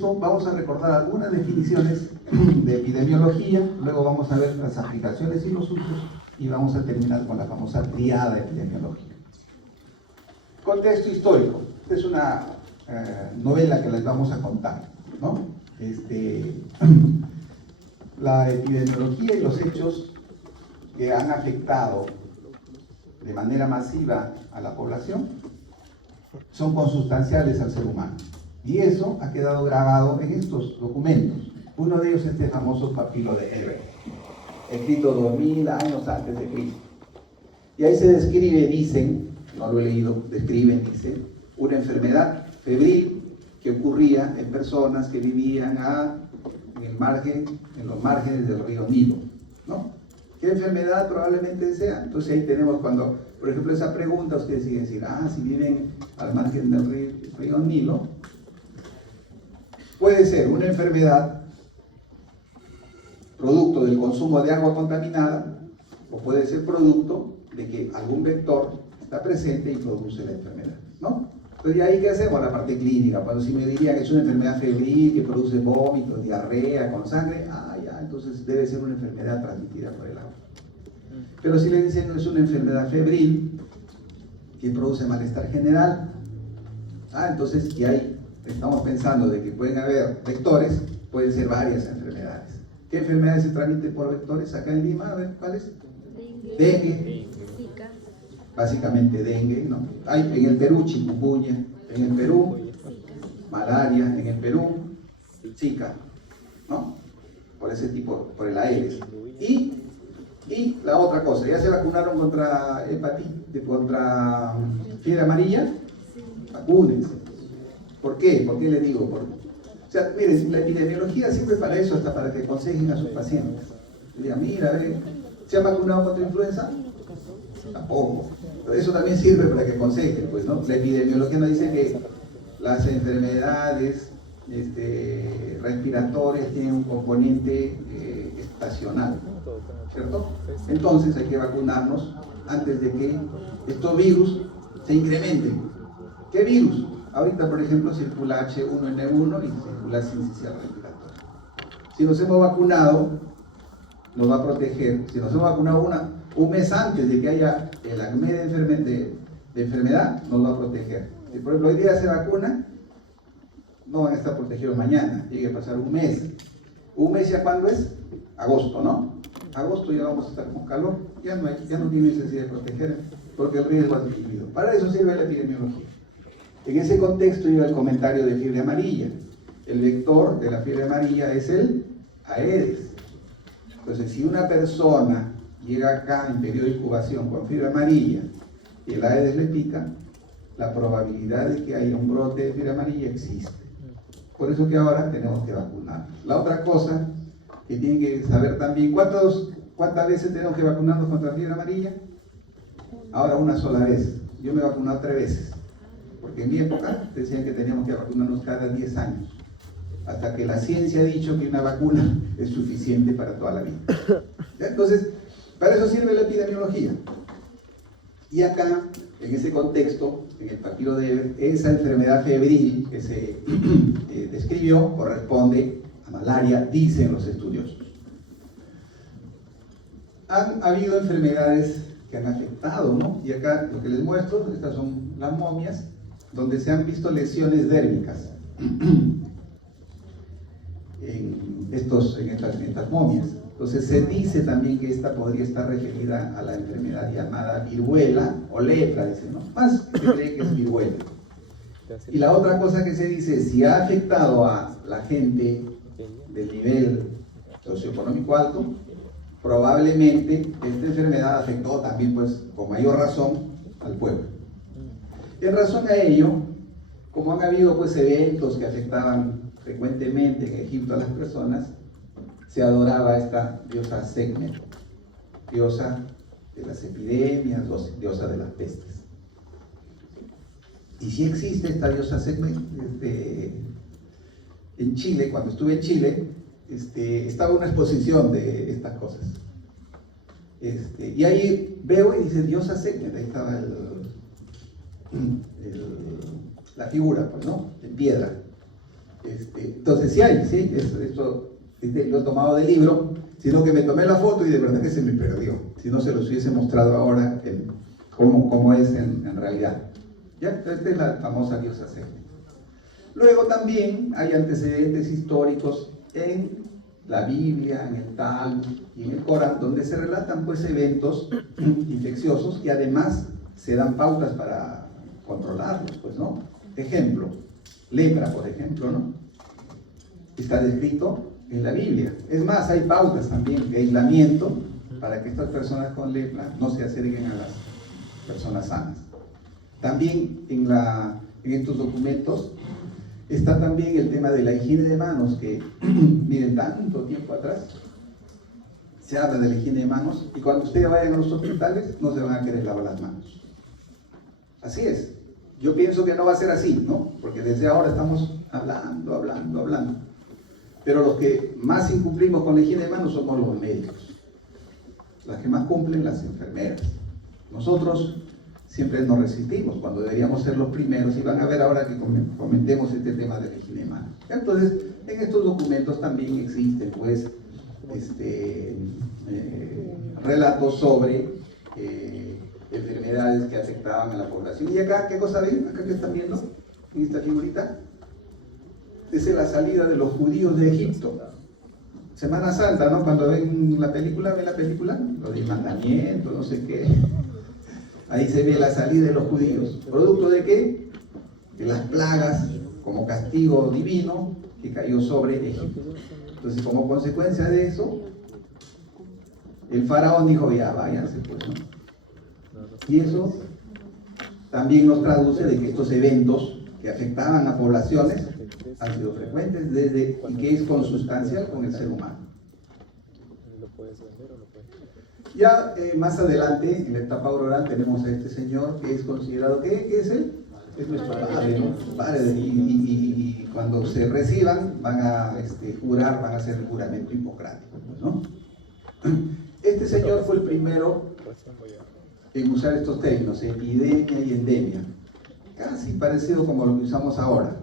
Vamos a recordar algunas definiciones de epidemiología, luego vamos a ver las aplicaciones y los usos, y vamos a terminar con la famosa triada epidemiológica. Contexto histórico. Esta es una novela que les vamos a contar, ¿no? La epidemiología y los hechos que han afectado de manera masiva a la población son consustanciales al ser humano. Y eso ha quedado grabado en estos documentos. Uno de ellos es este famoso papiro de Eber, escrito 2000 años antes de Cristo. Y ahí se describe, dicen, no lo he leído, describen, dice, una enfermedad febril que ocurría en personas que vivían en los márgenes del río Nilo, ¿no? ¿Qué enfermedad probablemente sea? Entonces ahí tenemos cuando, por ejemplo, esa pregunta, ustedes siguen decir, si viven al margen del río Nilo, puede ser una enfermedad producto del consumo de agua contaminada, o puede ser producto de que algún vector está presente y produce la enfermedad, ¿no? Entonces, ¿ahí qué hacemos? La parte clínica. Cuando si me diría que es una enfermedad febril, que produce vómitos, diarrea, con sangre, entonces debe ser una enfermedad transmitida por el agua. Pero si le dicen no es una enfermedad febril, que produce malestar general, entonces, y ahí estamos pensando de que pueden haber vectores, pueden ser varias enfermedades. ¿Qué enfermedades se transmiten por vectores? Acá en Lima, a ver, ¿cuáles? Dengue. Zika. Básicamente dengue, ¿no? Hay en el Perú chikungunya, en el Perú malaria, en el Perú Zika, ¿no? Por ese tipo, por el Aedes. Y la otra cosa, ¿ya se vacunaron contra hepatitis, contra fiebre amarilla? Vacúnense. ¿Por qué? ¿Por qué les digo? O sea, miren, la epidemiología sirve para eso, hasta para que aconsejen a sus pacientes. Digan, mira, ¿se han vacunado contra influenza? Tampoco. Pero eso también sirve para que aconsejen, pues, ¿no? La epidemiología nos dice que las enfermedades respiratorias tienen un componente estacional, ¿cierto? Entonces hay que vacunarnos antes de que estos virus se incrementen. ¿Qué virus? Ahorita, por ejemplo, circula H1N1 y circula sincicial respiratoria. Si nos hemos vacunado, nos va a proteger. Si nos hemos vacunado un mes antes de que haya el acné de enfermedad, nos va a proteger. Si, por ejemplo, hoy día se vacuna, no van a estar protegidos mañana. Tiene que pasar un mes. ¿Un mes ya cuándo es? Agosto, ¿no? Agosto ya vamos a estar con calor. Ya no tiene necesidad de proteger, porque el riesgo ha disminuido. Para eso sirve la epidemiología. En ese contexto iba el comentario de fiebre amarilla. El vector de la fiebre amarilla es el Aedes. Entonces, si una persona llega acá en periodo de incubación con fiebre amarilla y el Aedes le pica, la probabilidad de que haya un brote de fiebre amarilla existe. Por eso que ahora tenemos que vacunar. La otra cosa que tienen que saber también, ¿cuántas veces tenemos que vacunarnos contra fiebre amarilla? Ahora una sola vez. Yo me he vacunado 3 veces. Porque en mi época decían que teníamos que vacunarnos cada 10 años, hasta que la ciencia ha dicho que una vacuna es suficiente para toda la vida. Entonces, para eso sirve la epidemiología. Y acá, en ese contexto, en el papiro de Eber, esa enfermedad febril que se describió corresponde a malaria, dicen los estudiosos. Han habido enfermedades que han afectado, ¿no? Y acá lo que les muestro, estas son las momias, donde se han visto lesiones dérmicas en estas momias. Entonces se dice también que esta podría estar referida a la enfermedad llamada viruela o lepra, dice, ¿no? Más se cree que es viruela. Y la otra cosa que se dice, si ha afectado a la gente del nivel socioeconómico alto, probablemente esta enfermedad afectó también, pues, con mayor razón al pueblo. En razón a ello, como han habido pues eventos que afectaban frecuentemente en Egipto a las personas, se adoraba a esta diosa Sekhmet, diosa de las epidemias, diosa de las pestes. Y sí existe esta diosa Sekhmet. En Chile, cuando estuve en Chile, estaba una exposición de estas cosas. Y ahí veo y dice diosa Sekhmet, ahí estaba la figura, pues, ¿no? En piedra. Entonces sí hay, sí, esto lo he tomado del libro, sino que me tomé la foto y de verdad que se me perdió. Si no se los hubiese mostrado ahora cómo es en realidad. ¿Ya? Esta es la famosa diosa Set. Luego también hay antecedentes históricos en la Biblia, en el Talmud y en el Corán, donde se relatan pues eventos infecciosos y además se dan pautas para controlarlos, pues, ¿no? Ejemplo, lepra, por ejemplo, ¿no? Está descrito en la Biblia. Es más, hay pautas también de aislamiento para que estas personas con lepra no se acerquen a las personas sanas. También en estos documentos está también el tema de la higiene de manos, que miren, tanto tiempo atrás se habla de la higiene de manos y cuando ustedes vayan a los hospitales no se van a querer lavar las manos. Así es. Yo pienso que no va a ser así, ¿no? Porque desde ahora estamos hablando. Pero los que más incumplimos con la higiene de manos somos los médicos. Las que más cumplen, las enfermeras. Nosotros siempre nos resistimos cuando deberíamos ser los primeros y van a ver ahora que comentemos este tema de la higiene de manos. Entonces, en estos documentos también existen pues relatos sobre enfermedades que afectaban a la población. Y acá, ¿qué cosa ven? Acá que están viendo en esta figurita. Esa es la salida de los judíos de Egipto. Semana Santa, ¿no? Cuando ven la película, lo del mandamiento, no sé qué. Ahí se ve la salida de los judíos. ¿Producto de qué? De las plagas, como castigo divino que cayó sobre Egipto. Entonces, como consecuencia de eso, el faraón dijo, ya, váyanse, pues, ¿no? Y eso también nos traduce de que estos eventos que afectaban a poblaciones han sido frecuentes y que es consustancial con el ser humano. Ya más adelante, en la etapa oral, tenemos a este señor que es considerado, ¿qué es él? Es nuestro padre, ¿no? Padre, y cuando se reciban van a jurar, van a hacer el juramento hipocrático, ¿no? Este señor fue el primero en usar estos términos, epidemia y endemia, casi parecido como lo que usamos ahora.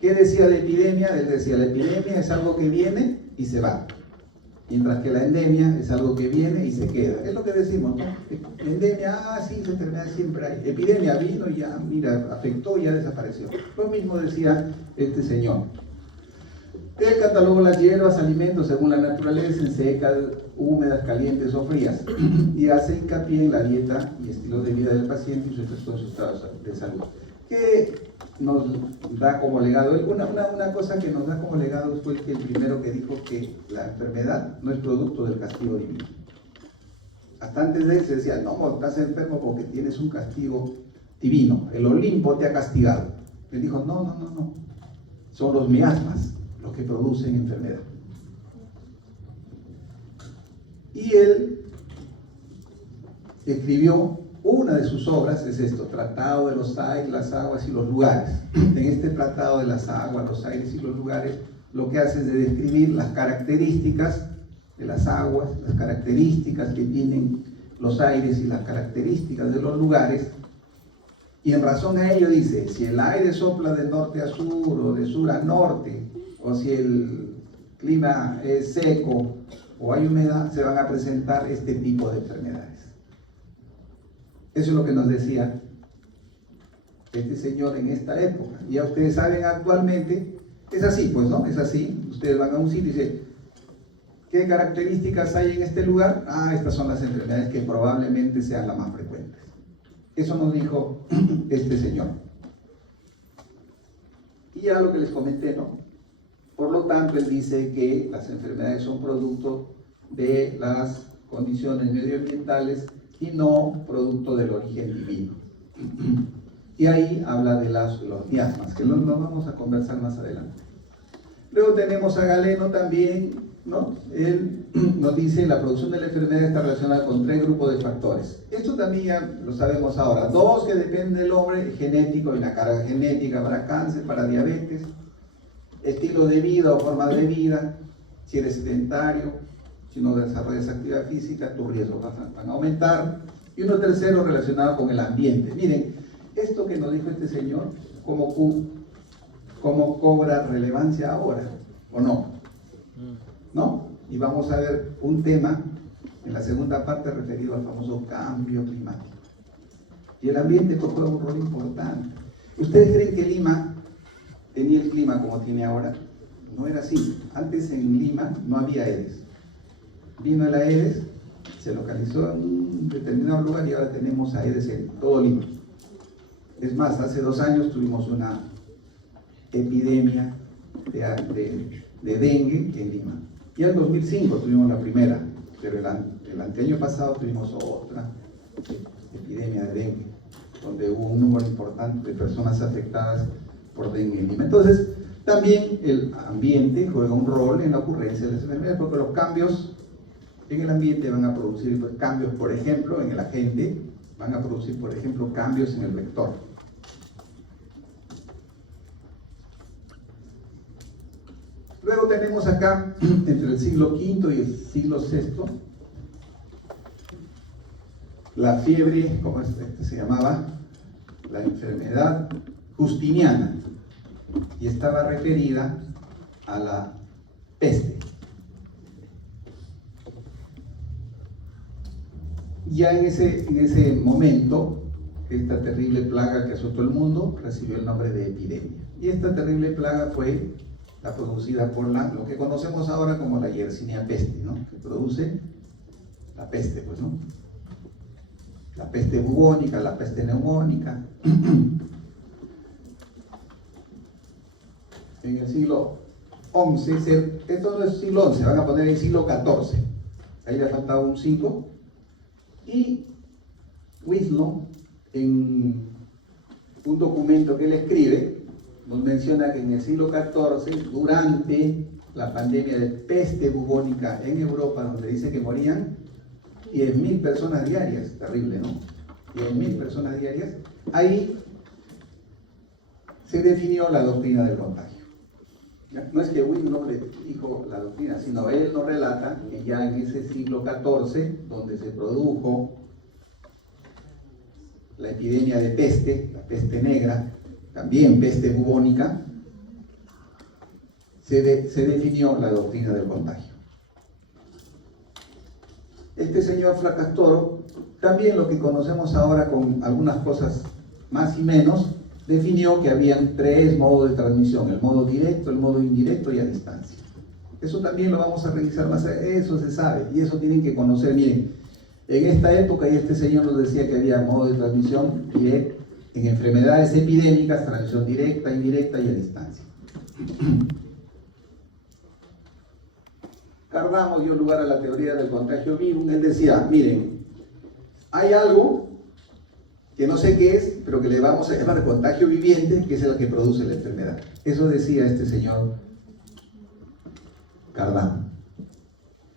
¿Qué decía de epidemia? Él decía, la epidemia es algo que viene y se va, mientras que la endemia es algo que viene y se queda. Es lo que decimos, ¿no? Endemia, sí, esa enfermedad siempre hay. Epidemia vino y ya, mira, afectó y ya desapareció. Lo mismo decía este señor. Él catalogó las hierbas, alimentos según la naturaleza, en secas, húmedas, calientes o frías, y hace hincapié en la dieta y estilo de vida del paciente y su estado de salud. ¿Qué nos da como legado? Una cosa que nos da como legado fue que el primero que dijo que la enfermedad no es producto del castigo divino. Hasta antes de él se decía, no, estás enfermo porque tienes un castigo divino, el Olimpo te ha castigado. Él dijo, no, son los miasmas los que producen enfermedad. Y él escribió una de sus obras, es esto, Tratado de los Aires, las Aguas y los Lugares. En este Tratado de las Aguas, los Aires y los Lugares, lo que hace es de describir las características de las aguas, las características que tienen los aires y las características de los lugares. Y en razón a ello dice, si el aire sopla de norte a sur o de sur a norte, o si el clima es seco o hay humedad, se van a presentar este tipo de enfermedades. Eso es lo que nos decía este señor en esta época. Y ya ustedes saben, actualmente es así, pues, ¿no? Es así. Ustedes van a un sitio y dicen, ¿qué características hay en este lugar? Estas son las enfermedades que probablemente sean las más frecuentes. Eso nos dijo este señor. Y ya lo que les comenté, ¿no? Por lo tanto, él dice que las enfermedades son producto de las condiciones medioambientales y no producto del origen divino. Y ahí habla de los miasmas, que lo vamos a conversar más adelante. Luego tenemos a Galeno también, ¿no? Él nos dice la producción de la enfermedad está relacionada con 3 grupos de factores. Esto también ya lo sabemos ahora. 2 que dependen del hombre, genético, y la carga genética para cáncer, para diabetes, estilo de vida o forma de vida, si eres sedentario, si no desarrollas actividad física, tus riesgos van a aumentar. Y uno tercero relacionado con el ambiente. Miren, esto que nos dijo este señor, como cómo cobra relevancia ahora, ¿o no? ¿No? Y vamos a ver un tema en la segunda parte referido al famoso cambio climático. Y el ambiente juega un rol importante. ¿Ustedes creen que Lima tenía el clima como tiene ahora? No era así. Antes en Lima no había Aedes. Vino el Aedes, se localizó en un determinado lugar y ahora tenemos Aedes en todo Lima. Es más, hace 2 años tuvimos una epidemia de dengue en Lima. Y en 2005 tuvimos la primera, pero el anteaño pasado tuvimos otra epidemia de dengue, donde hubo un número importante de personas afectadas por dengue en Lima. Entonces, también el ambiente juega un rol en la ocurrencia de las enfermedades, porque los cambios en el ambiente van a producir cambios, por ejemplo, en el agente, van a producir, por ejemplo, cambios en el vector. Luego tenemos acá, entre el siglo V y el siglo VI, la fiebre, ¿cómo se llamaba? La enfermedad justiniana, y estaba referida a la peste. Ya en ese momento, esta terrible plaga que azotó el mundo recibió el nombre de epidemia. Y esta terrible plaga fue la producida por lo que conocemos ahora como la Yersinia pestis, ¿no? Que produce la peste, pues, ¿no? La peste bubónica, la peste neumónica. En el siglo XI, esto no es siglo XI, van a poner el siglo XIV, ahí le ha faltado un 5, y Winslow, en un documento que él escribe, nos menciona que en el siglo XIV, durante la pandemia de peste bubónica en Europa, donde dice que morían 10.000 personas diarias, terrible, ¿no? 10.000 personas diarias, ahí se definió la doctrina del contagio. No es que Winslow le dijo la doctrina, sino él nos relata que ya en ese siglo XIV, donde se produjo la epidemia de peste, la peste negra, también peste bubónica, se definió la doctrina del contagio. Este señor Fracastoro, también lo que conocemos ahora con algunas cosas más y menos, definió que habían 3 modos de transmisión: el modo directo, el modo indirecto y a distancia. Eso también lo vamos a revisar más, eso se sabe, y eso tienen que conocer. Miren, en esta época, y este señor nos decía que había modo de transmisión directo, en enfermedades epidémicas, transmisión directa, indirecta y a distancia. Cardano dio lugar a la teoría del contagio vivum. Él decía, miren, hay algo que no sé qué es, pero que le vamos a llamar contagio viviente, que es el que produce la enfermedad. Eso decía este señor Cardano.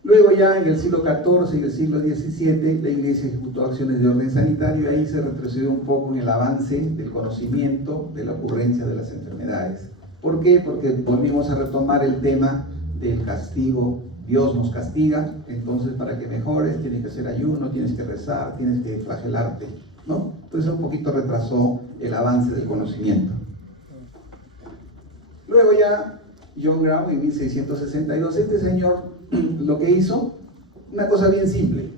Luego ya en el siglo XIV y el siglo XVII la Iglesia ejecutó acciones de orden sanitario y ahí se retrocedió un poco en el avance del conocimiento de la ocurrencia de las enfermedades. ¿Por qué? Porque volvimos a retomar el tema del castigo. Dios nos castiga, entonces para que mejores tienes que hacer ayuno, tienes que rezar, tienes que flagelarte, ¿no? Entonces un poquito retrasó el avance del conocimiento. Luego ya John Grau en 1662, este señor lo que hizo, una cosa bien simple,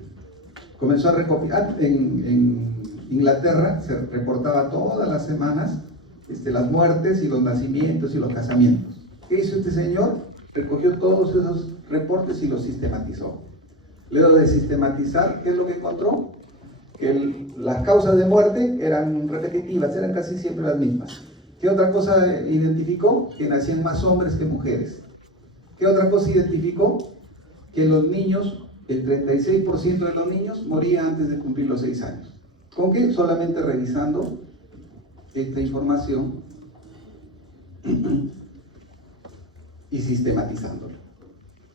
comenzó a recopilar, en Inglaterra se reportaba todas las semanas las muertes y los nacimientos y los casamientos. ¿Qué hizo este señor? Recogió todos esos reportes y los sistematizó. Luego de sistematizar, ¿qué es lo que encontró? Que las causas de muerte eran repetitivas, eran casi siempre las mismas. ¿Qué otra cosa identificó? Que nacían más hombres que mujeres. ¿Qué otra cosa identificó? Que los niños, el 36% de los niños moría antes de cumplir los 6 años. ¿Con qué? Solamente revisando esta información y sistematizándola.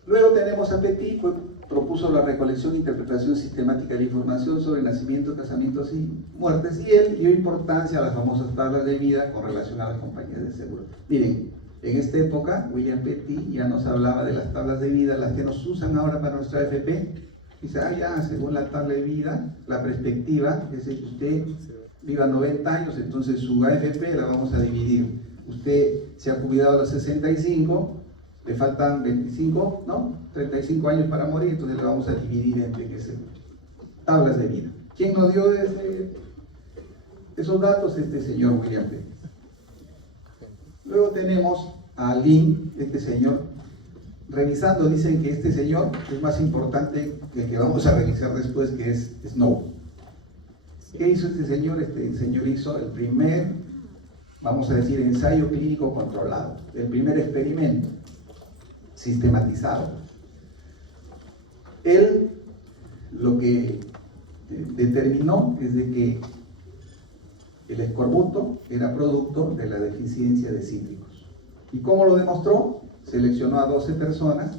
Luego tenemos a Petit, propuso la recolección e interpretación sistemática de la información sobre nacimientos, casamientos y muertes, y él dio importancia a las famosas tablas de vida con relación a las compañías de seguro. Miren, en esta época, William Petit ya nos hablaba de las tablas de vida, las que nos usan ahora para nuestra AFP. Dice, ya, según la tabla de vida, la perspectiva es que usted viva 90 años, entonces su AFP la vamos a dividir. usted se ha jubilado a los 65, le faltan 25, ¿no? 35 años para morir, entonces le vamos a dividir entre tablas de vida. ¿Quién nos dio esos datos? Este señor William Pérez. Luego tenemos a Lin, este señor. Revisando, dicen que este señor es más importante que el que vamos a revisar después, que es Snow. ¿Qué hizo este señor? Este señor hizo el primer, vamos a decir, ensayo clínico controlado, el primer experimento sistematizado. Él lo que determinó es de que el escorbuto era producto de la deficiencia de cítricos. ¿Y cómo lo demostró? Seleccionó a 12 personas,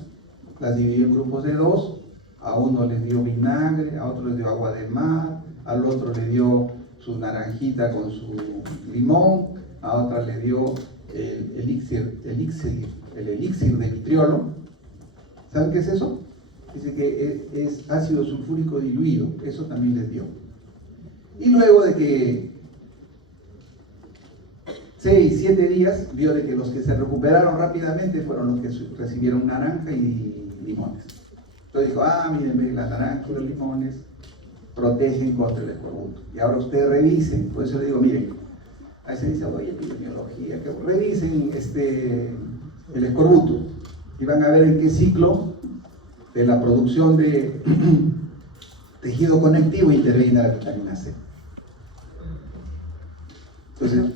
las dividió en grupos de 2, a uno les dio vinagre, a otro les dio agua de mar, al otro le dio su naranjita con su limón, a otra le dio el elixir de vitriolo. ¿Saben qué es eso? Dice que es ácido sulfúrico diluido, eso también les dio. Y luego de que 6, 7 días, vio de que los que se recuperaron rápidamente fueron los que recibieron naranja y limones. Entonces dijo, miren, la naranja y los limones protegen contra el escorbuto. Y ahora ustedes revisen, por eso le digo, miren, ahí se dice, oye, epidemiología, que revisen el escorbuto y van a ver en qué ciclo de la producción de tejido conectivo interviene la vitamina C. Entonces,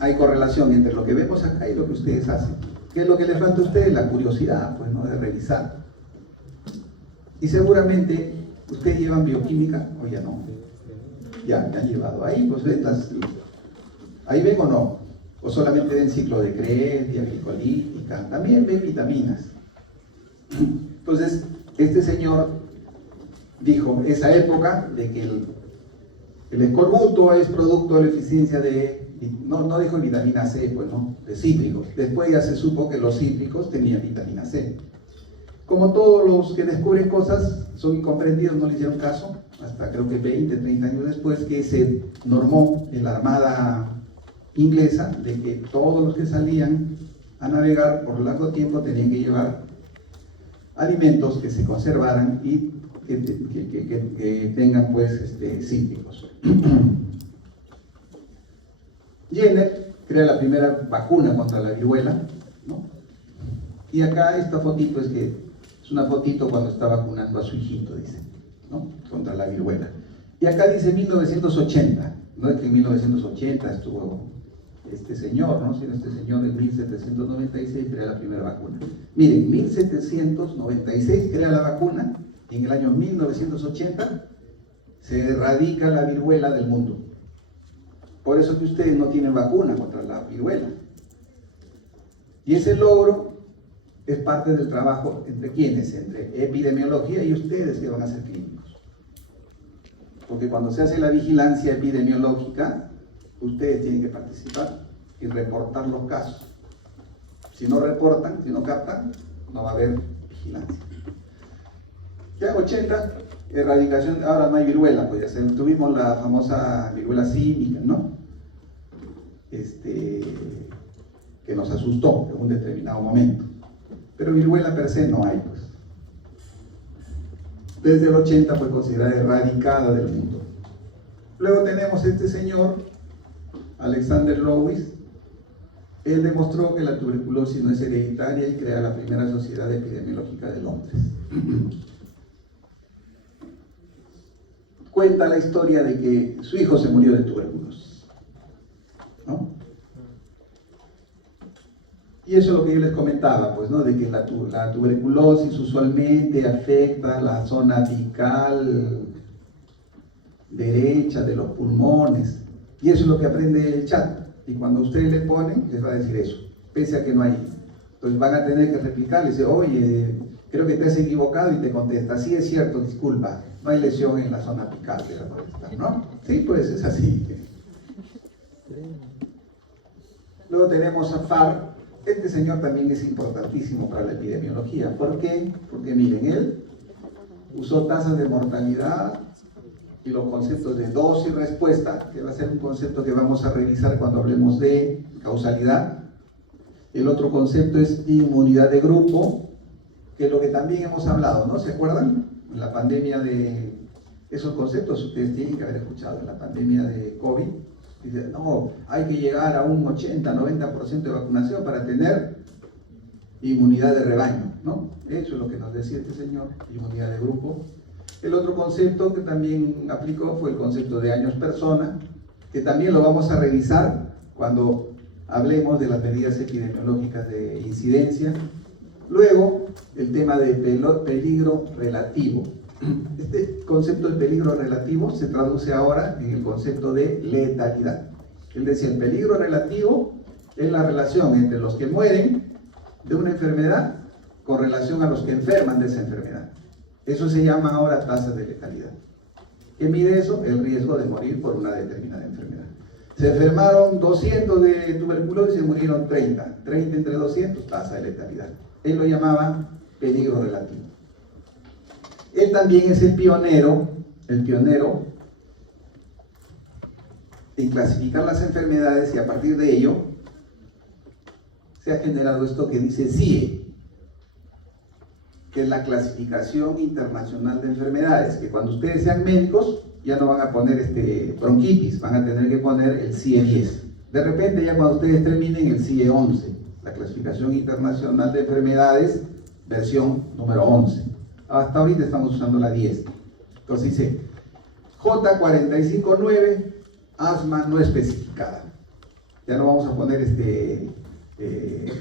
hay correlación entre lo que vemos acá y lo que ustedes hacen. ¿Qué es lo que les falta a ustedes? La curiosidad, pues, ¿no? De revisar. Y seguramente, ¿ustedes llevan bioquímica o ya no? Ya han llevado. Ahí, pues, ven ahí ven o no. O solamente ven ciclo de Krebs, diaglicolítica. También ven vitaminas. Entonces, este señor dijo, esa época de que el escorbuto es producto de la eficiencia de... No dijo vitamina C, pues no, de cítricos. Después ya se supo que los cítricos tenían vitamina C. Como todos los que descubren cosas son incomprendidos, no le hicieron caso, hasta creo que 20, 30 años después, que se normó en la Armada inglesa de que todos los que salían a navegar por largo tiempo tenían que llevar alimentos que se conservaran y que tengan, pues, cítricos. Jenner crea la primera vacuna contra la viruela, ¿no? Y acá esta fotito es una fotito cuando está vacunando a su hijito, dice, ¿no? Contra la viruela. Y acá dice 1980, no es que en 1980 estuvo este señor, ¿no? Sino este señor en 1796 crea la primera vacuna. Miren, 1796 crea la vacuna, y en el año 1980 se erradica la viruela del mundo. Por eso que ustedes no tienen vacuna contra la viruela. Y ese logro es parte del trabajo entre quienes, entre epidemiología y ustedes que van a ser clínicos. Porque cuando se hace la vigilancia epidemiológica, ustedes tienen que participar y reportar los casos. Si no reportan, si no captan, no va a haber vigilancia. Ya 80, erradicación, ahora no hay viruela, pues ya tuvimos la famosa viruela símica, ¿no? Que nos asustó en un determinado momento. Pero viruela per se no hay, pues. Desde el 80 fue considerada erradicada del mundo. Luego tenemos este señor, Alexander Lois. Él demostró que la tuberculosis no es hereditaria y crea la primera sociedad epidemiológica de Londres. Cuenta la historia de que su hijo se murió de tuberculosis, ¿no? Y eso es lo que yo les comentaba, pues, ¿no? De que la tuberculosis usualmente afecta la zona apical derecha de los pulmones. Y eso es lo que aprende el chat. Y cuando ustedes le ponen, les va a decir eso, pese a que no hay. Entonces van a tener que replicar, le dice, oye, creo que te has equivocado, y te contesta, sí, es cierto, disculpa, no hay lesión en la zona apical de la contestar, ¿no? Sí, pues es así. Luego tenemos a Farr. Este señor también es importantísimo para la epidemiología. ¿Por qué? Porque miren, él usó tasas de mortalidad y los conceptos de dosis y respuesta, que va a ser un concepto que vamos a revisar cuando hablemos de causalidad, El otro concepto es inmunidad de grupo, que es lo que también hemos hablado, ¿no? ¿Se acuerdan? En la pandemia de... Esos conceptos ustedes tienen que haber escuchado. En la pandemia de COVID, dice, no, hay que llegar a un 80-90% de vacunación para tener inmunidad de rebaño, ¿no? Eso es lo que nos decía este señor, inmunidad de grupo. El otro concepto que también aplicó fue el concepto de años persona, que también lo vamos a revisar cuando hablemos de las medidas epidemiológicas de incidencia. Luego, el tema de peligro relativo. Este concepto de peligro relativo se traduce ahora en el concepto de letalidad. Él decía, el peligro relativo es la relación entre los que mueren de una enfermedad con relación a los que enferman de esa enfermedad. Eso se llama ahora tasa de letalidad. ¿Qué mide eso? El riesgo de morir por una determinada enfermedad. Se enfermaron 200 de tuberculosis y se murieron 30. 30 entre 200, tasa de letalidad. Él lo llamaba peligro relativo. Él también es el pionero en clasificar las enfermedades, y a partir de ello se ha generado esto que dice CIE, que es la Clasificación Internacional de Enfermedades, que cuando ustedes sean médicos ya no van a poner bronquitis, van a tener que poner el CIE 10. De repente ya cuando ustedes terminen el CIE 11, la Clasificación Internacional de Enfermedades, versión número 11. Hasta ahorita estamos usando la 10. Entonces dice J459, asma no especificada. Ya no vamos a poner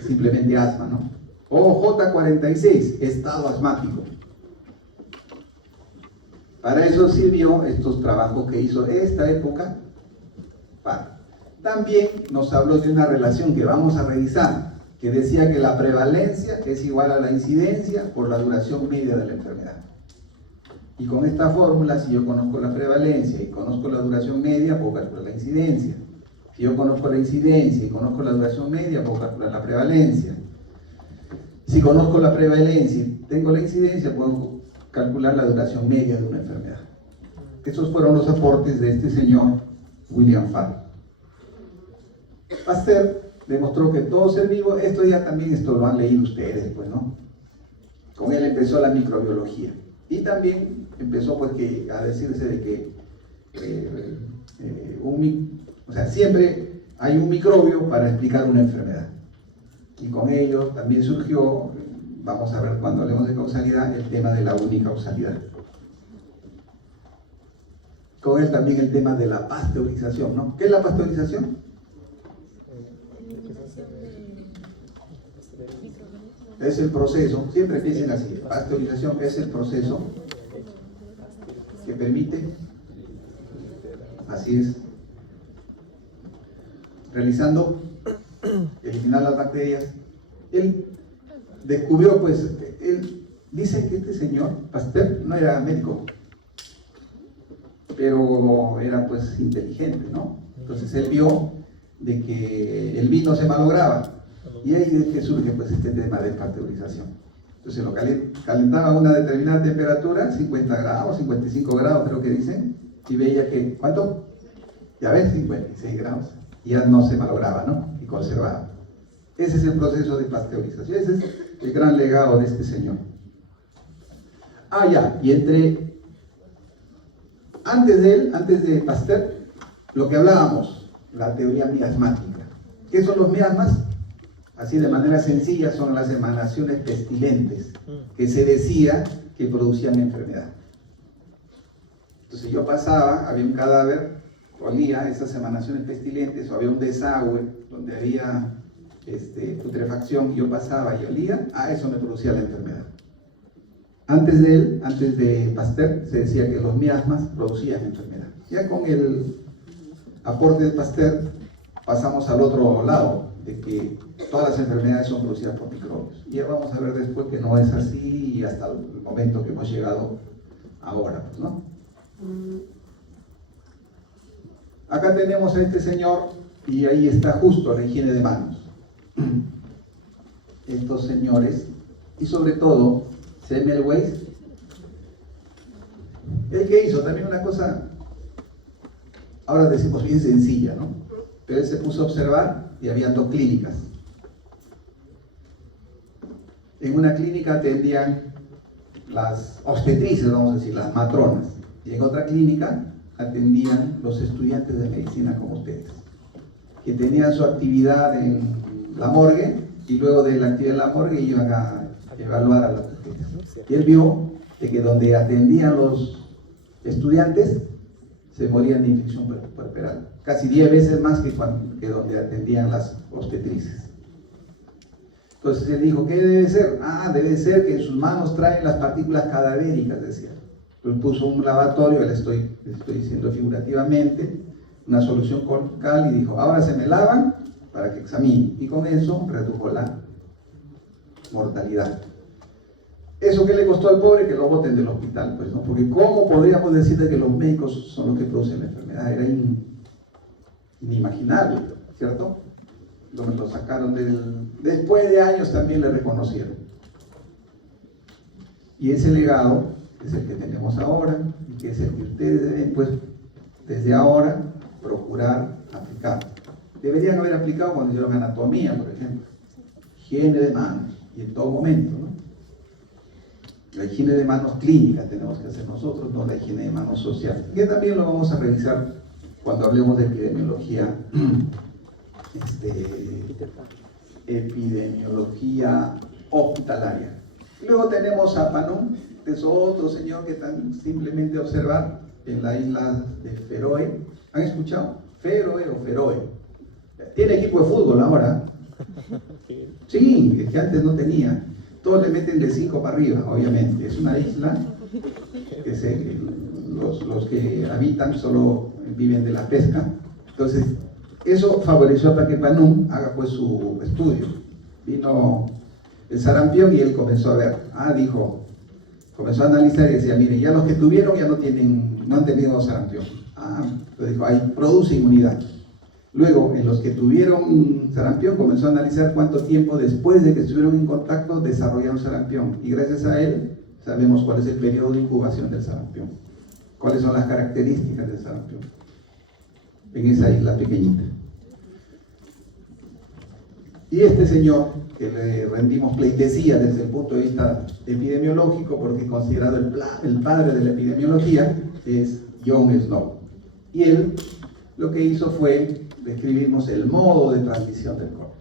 simplemente asma, ¿no? O J46, estado asmático. Para eso sirvió estos trabajos que hizo esta época. También nos habló de una relación que vamos a revisar, que decía que la prevalencia es igual a la incidencia por la duración media de la enfermedad. Y con esta fórmula, si yo conozco la prevalencia y conozco la duración media, puedo calcular la incidencia. Si yo conozco la incidencia y conozco la duración media, puedo calcular la prevalencia. Si conozco la prevalencia y tengo la incidencia, puedo calcular la duración media de una enfermedad. Esos fueron los aportes de este señor William Farr. Pasteur demostró que todo ser vivo, esto lo han leído ustedes, pues, ¿no? Con él empezó la microbiología. Y también empezó pues a decirse de que siempre hay un microbio para explicar una enfermedad. Y con ello también surgió, vamos a ver cuando hablemos de causalidad, el tema de la unicausalidad. Con él también el tema de la pasteurización, ¿no? ¿Qué es la pasteurización? Es el proceso, siempre piensen así, pasteurización es el proceso que permite, así es, realizando, eliminar las bacterias. Él descubrió, pues, él dice que este señor, Pasteur, no era médico, pero era pues inteligente, ¿no? Entonces él vio de que el vino se malograba. Y ahí es que surge pues este tema de pasteurización. Entonces lo calentaba a una determinada temperatura, 50 grados, 55 grados creo que dicen, y veía que, ¿cuánto? Ya ves, 56 grados. Y ya no se malograba, ¿no? Y conservaba. Ese es el proceso de pasteurización. Ese es el gran legado de este señor. Y antes de Pasteur, lo que hablábamos, la teoría miasmática. ¿Qué son los miasmas? Así de manera sencilla, son las emanaciones pestilentes que se decía que producían enfermedad. Entonces yo pasaba, había un cadáver, olía esas emanaciones pestilentes, o había un desagüe donde había putrefacción, y yo pasaba y olía, eso me producía la enfermedad. Antes de Pasteur, se decía que los miasmas producían enfermedad. Ya con el aporte de Pasteur pasamos al otro lado, de que todas las enfermedades son producidas por microbios. Y ya vamos a ver después que no es así, y hasta el momento que hemos llegado ahora, pues, ¿no? Acá tenemos a este señor, y ahí está justo la higiene de manos. Estos señores, y sobre todo Semmelweis, el que hizo también una cosa, ahora decimos bien sencilla, ¿no? Pero él se puso a observar y había 2 clínicas. En una clínica atendían las obstetrices, vamos a decir, las matronas, y en otra clínica atendían los estudiantes de medicina como ustedes, que tenían su actividad en la morgue y luego de la actividad en la morgue iban a evaluar a las pacientes. Y él vio de que donde atendían los estudiantes se morían de infección puerperal, casi 10 veces más que donde atendían las obstetrices. Entonces él dijo, ¿qué debe ser? Debe ser que en sus manos traen las partículas cadavéricas, decía. Él puso un lavatorio, le estoy diciendo figurativamente, una solución con cal y dijo, ahora se me lavan para que examine. Y con eso redujo la mortalidad. ¿Eso qué le costó al pobre? Que lo boten del hospital, pues, ¿no? Porque ¿cómo podríamos decir que los médicos son los que producen la enfermedad? Era inimaginable, ¿cierto? Lo sacaron después de años también le reconocieron. Y ese legado es el que tenemos ahora y que es el que ustedes deben, pues, desde ahora procurar aplicar. Deberían haber aplicado cuando hicieron anatomía, por ejemplo, higiene de manos, y en todo momento, ¿no? La higiene de manos clínica tenemos que hacer nosotros, no la higiene de manos social, que también lo vamos a revisar cuando hablemos de epidemiología, epidemiología hospitalaria. Luego tenemos a Panum, que es otro señor que están simplemente observar en la isla de Feroe. ¿Han escuchado? Feroe o Feroe. Tiene equipo de fútbol ahora. Sí, es que antes no tenía. Todos le meten de 5 para arriba, obviamente. Es una isla que los que habitan solo viven de la pesca. Entonces, eso favoreció para que Panum haga pues su estudio. Vino el sarampión y él comenzó a ver. Comenzó a analizar y decía, mire, ya los que tuvieron ya no han tenido sarampión. Entonces dijo, ahí produce inmunidad. Luego, en los que tuvieron sarampión, comenzó a analizar cuánto tiempo después de que estuvieron en contacto desarrollaron sarampión. Y gracias a él sabemos cuál es el periodo de incubación del sarampión. Cuáles son las características del sarampión en esa isla pequeñita. Y este señor, que le rendimos pleitesía desde el punto de vista epidemiológico, porque es considerado el padre de la epidemiología, es John Snow. Y él lo que hizo fue describirnos el modo de transmisión del cólera.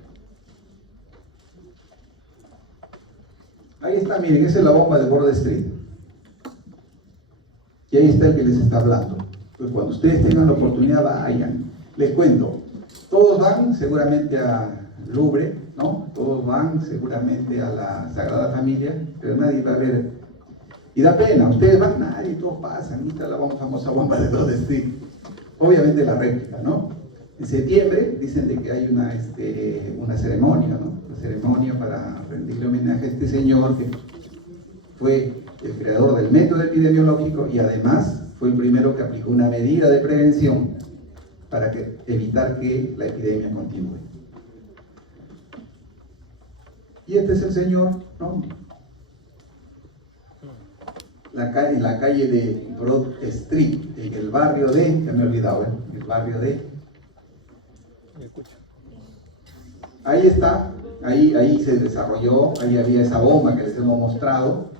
Ahí está, miren, esa es la bomba de Broad Street. Y ahí está el que les está hablando. Pues cuando ustedes tengan la oportunidad, vayan. Les cuento, todos van seguramente a Louvre, ¿no? Todos van seguramente a la Sagrada Familia, pero nadie va a ver. Y da pena, ustedes van, nadie, todos pasan. Ahí está la famosa bomba de Broad Street. Obviamente la réplica, ¿no? En septiembre dicen de que hay una ceremonia, ¿no? Una ceremonia para rendirle homenaje a este señor que fue el creador del método epidemiológico y además fue el primero que aplicó una medida de prevención para evitar que la epidemia continúe. Y este es el señor, ¿no? En la calle de Broad Street, en el barrio de, ya me he olvidado, el barrio de, ahí está, ahí se desarrolló, ahí había esa bomba que les hemos mostrado,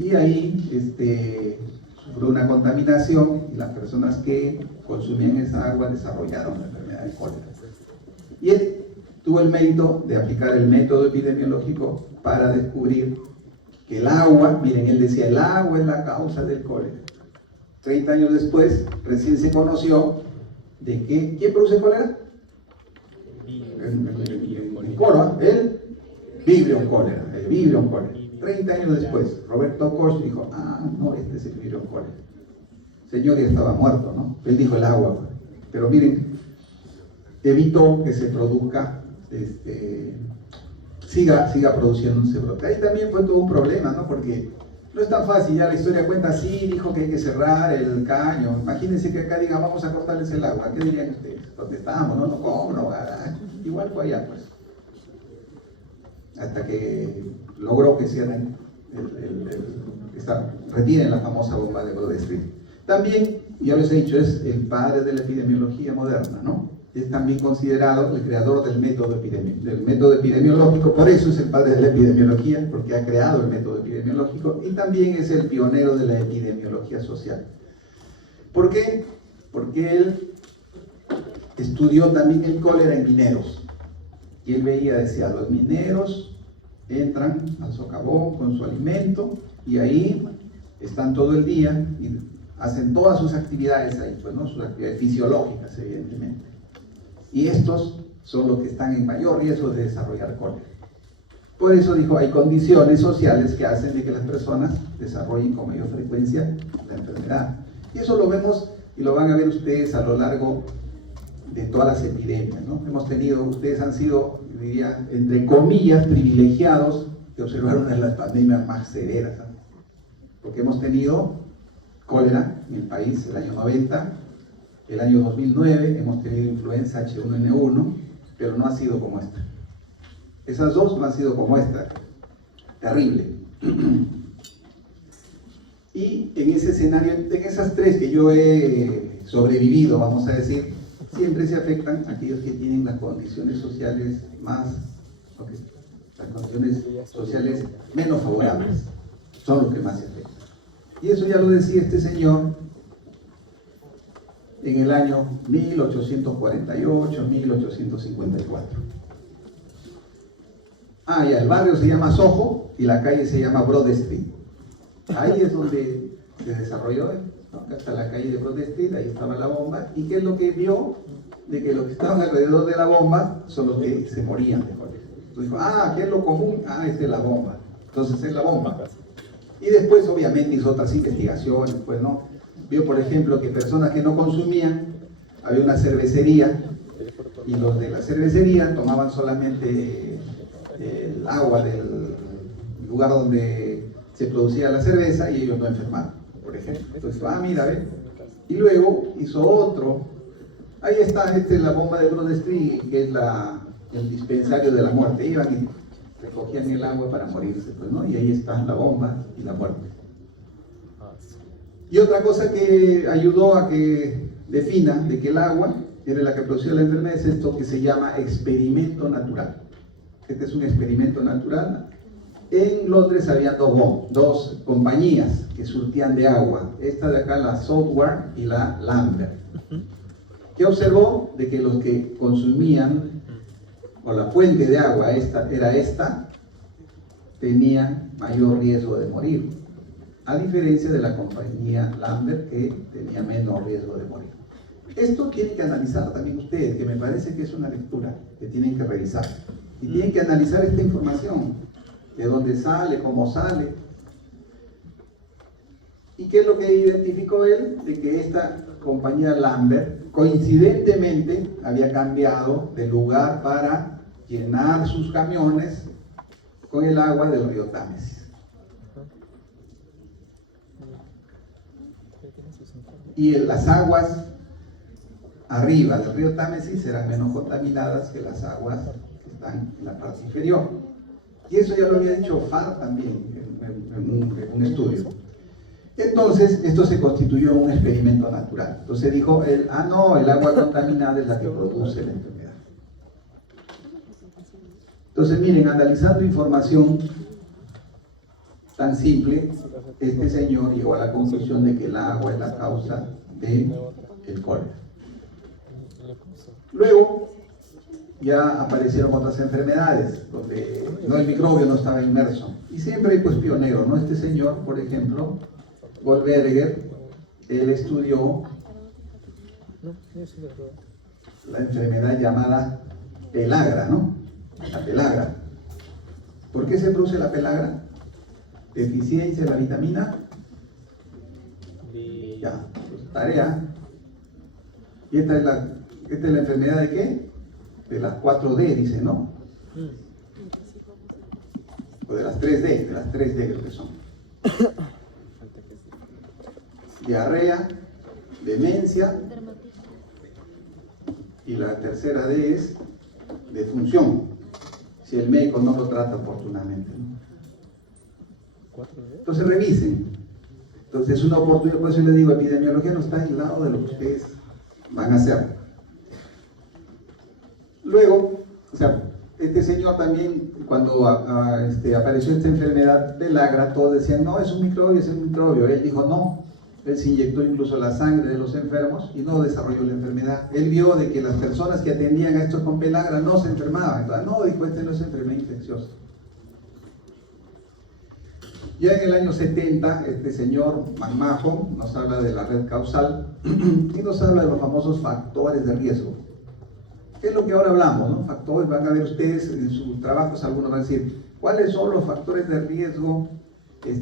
y ahí sufrió una contaminación y las personas que consumían esa agua desarrollaron la enfermedad de cólera. Y él tuvo el mérito de aplicar el método epidemiológico para descubrir que el agua, miren, él decía, el agua es la causa del cólera. 30 años después, recién se conoció de que, ¿quién produce cólera? El coro, el Vibrio cólera, el Vibrio cólera. 30 años después, Roberto Koch dijo, no, este es el Vibrio cólera. El señor ya estaba muerto, ¿no? Él dijo el agua, pero miren, evitó que se produzca siga produciéndose brote. Ahí también fue todo un problema, ¿no? Porque no es tan fácil, ya la historia cuenta, sí, dijo que hay que cerrar el caño. Imagínense que acá diga, vamos a cortarles el agua. ¿Qué dirían ustedes? ¿Dónde estamos? No, ¿cómo no? Igual fue allá, pues. Hasta que logró que cierren, retiren la famosa bomba de Broad Street. También, ya les he dicho, es el padre de la epidemiología moderna, ¿no? es también considerado el creador del método epidemiológico, por eso es el padre de la epidemiología, porque ha creado el método epidemiológico, y también es el pionero de la epidemiología social. ¿Por qué? Porque él estudió también el cólera en mineros, y él decía, los mineros entran al socavón con su alimento, y ahí están todo el día, y hacen todas sus actividades ahí, pues, ¿no? Sus actividades fisiológicas, evidentemente. Y estos son los que están en mayor riesgo de desarrollar cólera. Por eso dijo, hay condiciones sociales que hacen de que las personas desarrollen con mayor frecuencia la enfermedad. Y eso lo vemos y lo van a ver ustedes a lo largo de todas las epidemias, ¿no? Ustedes han sido, diría, entre comillas, privilegiados que observaron una de las pandemias más severas, ¿no? Porque hemos tenido cólera en el país el año 90, el año 2009 hemos tenido influenza H1N1, pero no ha sido como esta. Esas dos no han sido como esta. Terrible. Y en ese escenario, en esas tres que yo he sobrevivido, vamos a decir, siempre se afectan aquellos que tienen las condiciones sociales las condiciones sociales menos favorables. Son los que más se afectan. Y eso ya lo decía este señor en el año 1848, 1854. Ya, el barrio se llama Soho y la calle se llama Broad Street. Ahí es donde se desarrolló, ¿no? Acá está la calle de Broad Street, ahí estaba la bomba. ¿Y qué es lo que vio? De que los que estaban alrededor de la bomba son los que se morían de cólera. Entonces dijo, ¿qué es lo común? Esta es la bomba. Entonces es la bomba. Y después obviamente hizo otras investigaciones, pues, ¿no? Vio, por ejemplo, que personas que no consumían, había una cervecería, y los de la cervecería tomaban solamente el agua del lugar donde se producía la cerveza y ellos no enfermaban, por ejemplo. Entonces, mira, ve. Y luego hizo otro. Ahí está, esta es la bomba de Broad Street, que es el dispensario de la muerte. Iban y recogían el agua para morirse, pues, ¿no? Y ahí está la bomba y la muerte. Y otra cosa que ayudó a que defina de que el agua era la que producía la enfermedad es esto que se llama experimento natural. Este es un experimento natural. En Londres había dos compañías que surtían de agua. Esta de acá, la Southwark y la Lambert. ¿Qué observó? De que los que consumían, o la fuente de agua era esta, tenían mayor riesgo de morir, a diferencia de la compañía Lambert, que tenía menos riesgo de morir. Esto tienen que analizar también ustedes, que me parece que es una lectura que tienen que revisar. Y tienen que analizar esta información, de dónde sale, cómo sale. ¿Y qué es lo que identificó él? De que esta compañía Lambert, coincidentemente, había cambiado de lugar para llenar sus camiones con el agua del río Támesis. Y las aguas arriba del río Támesis serán menos contaminadas que las aguas que están en la parte inferior. Y eso ya lo había dicho Farr también en un estudio. Entonces, esto se constituyó en un experimento natural. Entonces dijo él, no, el agua contaminada es la que produce la enfermedad. Entonces, miren, analizando información tan simple, este señor llegó a la conclusión de que el agua es la causa del cólera. Luego, ya aparecieron otras enfermedades, donde el microbio no estaba inmerso. Y siempre hay pues pioneros, ¿no? Este señor, por ejemplo, Goldberger, él estudió la enfermedad llamada pelagra, ¿no? La pelagra. ¿Por qué se produce la pelagra? Deficiencia de la vitamina. Ya, pues, tarea. ¿Y esta es la enfermedad de qué? De las 4D, dice, ¿no? O de las 3D, creo que son. Diarrea, demencia, y la tercera D es defunción, si el médico no lo trata oportunamente, ¿no? Entonces revisen. Entonces es una oportunidad, por eso les digo, epidemiología no está aislado de lo que ustedes van a hacer. Luego, o sea, este señor también, cuando apareció esta enfermedad del Agra, todos decían, no, es un microbio. Él dijo, no. Él se inyectó incluso la sangre de los enfermos y no desarrolló la enfermedad. Él vio de que las personas que atendían a estos con pelagra no se enfermaban. Entonces, no, dijo, este no es enfermedad infecciosa. Ya en el año 70, este señor McMahon nos habla de la red causal y nos habla de los famosos factores de riesgo. ¿Qué es lo que ahora hablamos, no? Factores, van a ver ustedes en sus trabajos, algunos van a decir, ¿cuáles son los factores de riesgo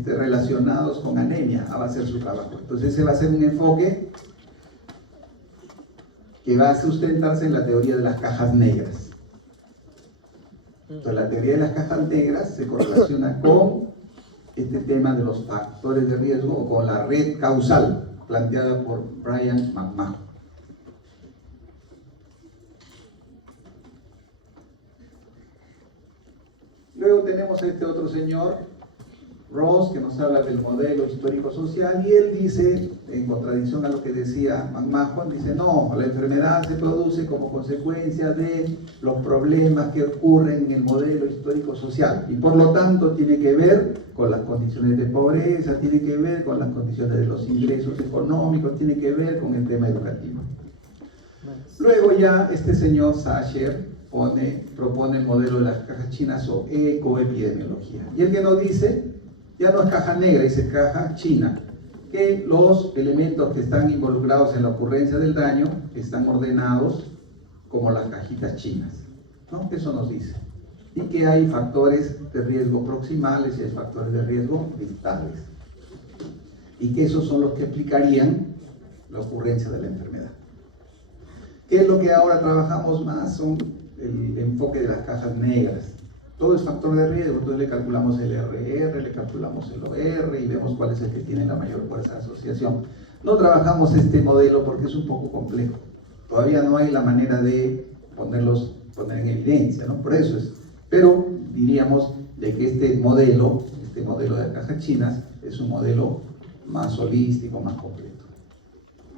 relacionados con anemia? Va a ser su trabajo. Entonces ese va a ser un enfoque que va a sustentarse en la teoría de las cajas negras. Entonces la teoría de las cajas negras se correlaciona con este tema de los factores de riesgo o con la red causal planteada por Brian McMahon. Luego tenemos a este otro señor, Ross, que nos habla del modelo histórico-social, y él dice, en contradicción a lo que decía McMahon, dice, no, la enfermedad se produce como consecuencia de los problemas que ocurren en el modelo histórico-social, y por lo tanto tiene que ver con las condiciones de pobreza, tiene que ver con las condiciones de los ingresos económicos, tiene que ver con el tema educativo. Luego ya este señor Sacher propone el modelo de las cajas chinas o ecoepidemiología. Y el que nos dice, ya no es caja negra, dice caja china, que los elementos que están involucrados en la ocurrencia del daño están ordenados como las cajitas chinas, ¿no? Eso nos dice. Y que hay factores de riesgo proximales y hay factores de riesgo distales. Y que esos son los que explicarían la ocurrencia de la enfermedad. ¿Qué es lo que ahora trabajamos más? Son el enfoque de las cajas negras. Todo es factor de riesgo, entonces le calculamos el RR, le calculamos el OR y vemos cuál es el que tiene la mayor fuerza de asociación. No trabajamos este modelo porque es un poco complejo. Todavía no hay la manera de poner en evidencia, ¿no? Por eso es. Pero diríamos de que este modelo de cajas chinas es un modelo más holístico, más completo.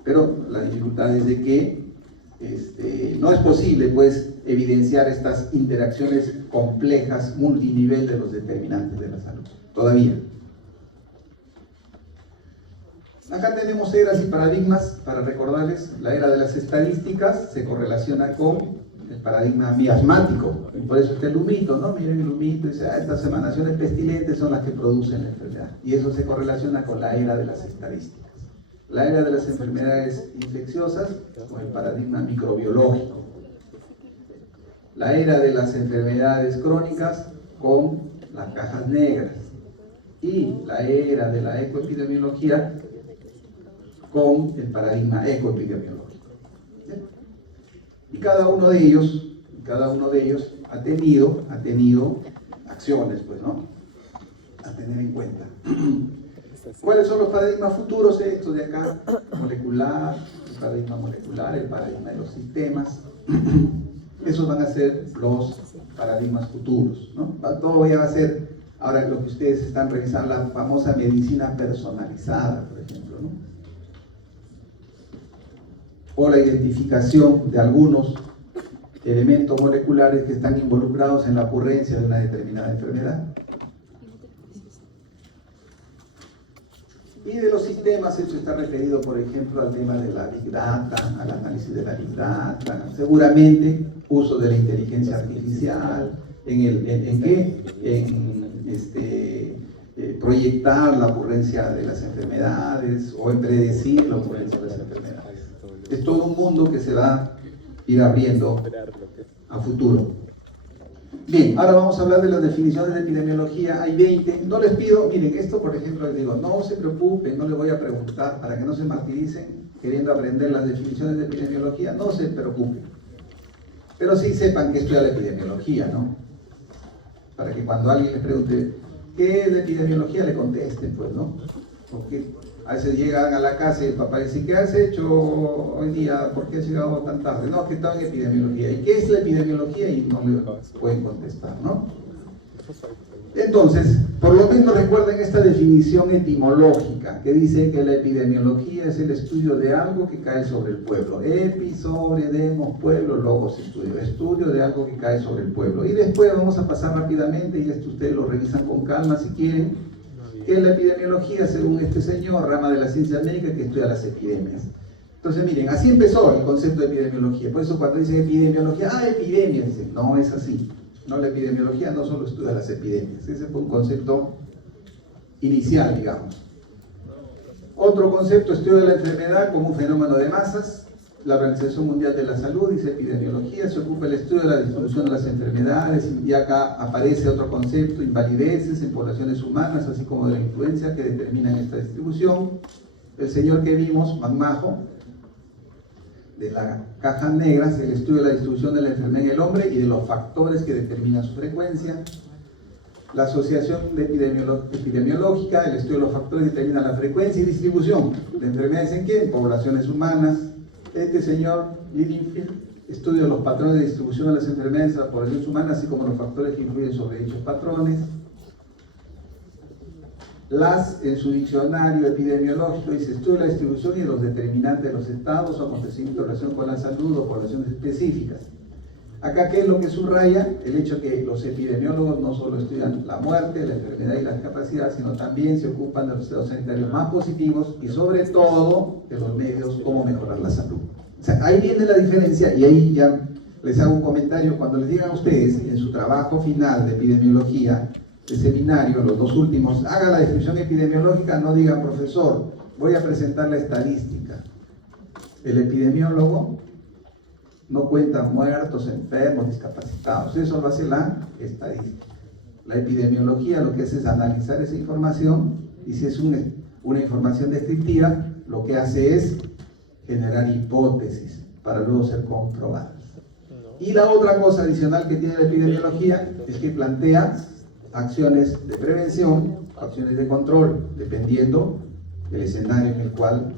Pero la dificultad es de que no es posible, pues, evidenciar estas interacciones complejas, multinivel de los determinantes de la salud. Todavía. Acá tenemos eras y paradigmas, para recordarles, la era de las estadísticas se correlaciona con el paradigma miasmático, y por eso está el humito, ¿no? Miren el humito, dice, estas emanaciones pestilentes son las que producen la enfermedad, y eso se correlaciona con la era de las estadísticas. La era de las enfermedades infecciosas con el paradigma microbiológico. La era de las enfermedades crónicas con las cajas negras. Y la era de la ecoepidemiología con el paradigma ecoepidemiológico. Y cada uno de ellos ha tenido acciones, pues, ¿no? A tener en cuenta. ¿Cuáles son los paradigmas futuros? Estos de acá, molecular, el paradigma molecular, el paradigma de los sistemas. Esos van a ser los paradigmas futuros, ¿no? Todo ya va a ser, ahora lo que ustedes están revisando, la famosa medicina personalizada, por ejemplo, ¿no? O la identificación de algunos elementos moleculares que están involucrados en la ocurrencia de una determinada enfermedad. Y de los sistemas, esto está referido, por ejemplo, al tema de la Big Data, al análisis de la Big Data, seguramente uso de la inteligencia artificial, proyectar la ocurrencia de las enfermedades o en predecir la ocurrencia de las enfermedades. Es todo un mundo que se va a ir abriendo a futuro. Bien, ahora vamos a hablar de las definiciones de epidemiología. Hay 20. No les pido, miren, esto por ejemplo les digo, no se preocupen, no les voy a preguntar para que no se martiricen queriendo aprender las definiciones de epidemiología, no se preocupen. Pero sí sepan que estudia la epidemiología, ¿no? Para que cuando alguien les pregunte, ¿qué es la epidemiología? Le contesten, pues, ¿no? Porque a veces llegan a la casa y el papá dice, ¿qué has hecho hoy día? ¿Por qué has llegado tan tarde? No, que estaba en epidemiología. ¿Y qué es la epidemiología? Y no le pueden contestar, ¿no? Entonces, por lo menos recuerden esta definición etimológica que dice que la epidemiología es el estudio de algo que cae sobre el pueblo. Epi, sobre, demos, pueblo, logos, estudio. Estudio de algo que cae sobre el pueblo. Y después vamos a pasar rápidamente, y esto ustedes lo revisan con calma si quieren, que es la epidemiología, según este señor, rama de la ciencia médica que estudia las epidemias. Entonces, miren, así empezó el concepto de epidemiología. Por eso cuando dicen epidemiología, epidemias, dicen, no es así. No, la epidemiología no solo estudia las epidemias, ese fue un concepto inicial, digamos. Otro concepto, estudio de la enfermedad como un fenómeno de masas. La Organización Mundial de la Salud dice epidemiología, se ocupa el estudio de la distribución de las enfermedades, y acá aparece otro concepto, invalideces en poblaciones humanas, así como de la influencia que determinan esta distribución. El señor que vimos, McMahon, de la caja negra, es el estudio de la distribución de la enfermedad en el hombre y de los factores que determinan su frecuencia. La asociación epidemiológica, el estudio de los factores que determinan la frecuencia y distribución de enfermedades en qué? En poblaciones humanas. Este señor Lilienfeld, estudio de los patrones de distribución de las enfermedades en las poblaciones humanas, así como los factores que influyen sobre dichos patrones. En su diccionario epidemiológico, dice estudio de la distribución y de los determinantes de los estados o acontecimientos en relación con la salud o poblaciones específicas. Acá, ¿qué es lo que subraya? El hecho que los epidemiólogos no solo estudian la muerte, la enfermedad y la discapacidad, sino también se ocupan de los estados sanitarios más positivos y sobre todo de los medios, cómo mejorar la salud. O sea, ahí viene la diferencia, y ahí ya les hago un comentario. Cuando les digan a ustedes en su trabajo final de epidemiología, de seminario, los dos últimos, haga la descripción epidemiológica, no digan profesor, voy a presentar la estadística. El epidemiólogo no cuenta muertos, enfermos, discapacitados, eso lo hace la estadística. La epidemiología lo que hace es analizar esa información, y si es una información descriptiva, lo que hace es generar hipótesis para luego ser comprobadas. Y la otra cosa adicional que tiene la epidemiología es que plantea acciones de prevención, acciones de control, dependiendo del escenario en el cual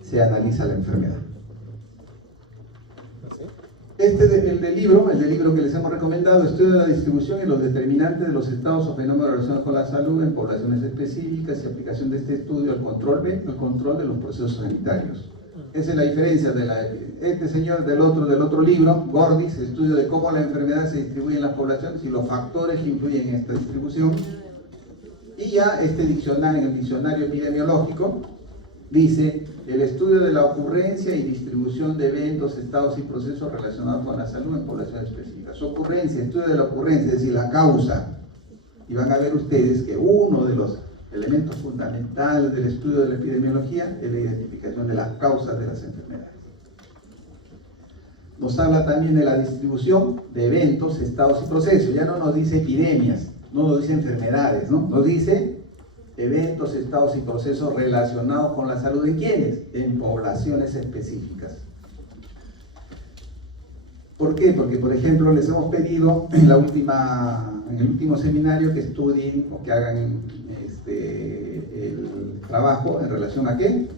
se analiza la enfermedad. El del libro que les hemos recomendado, estudio de la distribución y los determinantes de los estados o fenómenos relacionados con la salud en poblaciones específicas y aplicación de este estudio al control de los procesos sanitarios. Esa es la diferencia de este señor del otro libro, Gordis, estudio de cómo la enfermedad se distribuye en las poblaciones y los factores que influyen en esta distribución. Y ya este diccionario, en el diccionario epidemiológico, dice el estudio de la ocurrencia y distribución de eventos, estados y procesos relacionados con la salud en poblaciones específicas. Ocurrencia, estudio de la ocurrencia, es decir, la causa. Y van a ver ustedes que uno de los elementos fundamentales del estudio de la epidemiología es la identificación de las causas de las enfermedades. Nos habla también de la distribución de eventos, estados y procesos. Ya no nos dice epidemias, no nos dice enfermedades, ¿no? Nos dice eventos, estados y procesos relacionados con la salud. ¿En quiénes? En poblaciones específicas. ¿Por qué? Porque, por ejemplo, les hemos pedido en el último seminario que estudien o que hagan el trabajo en relación a ¿qué?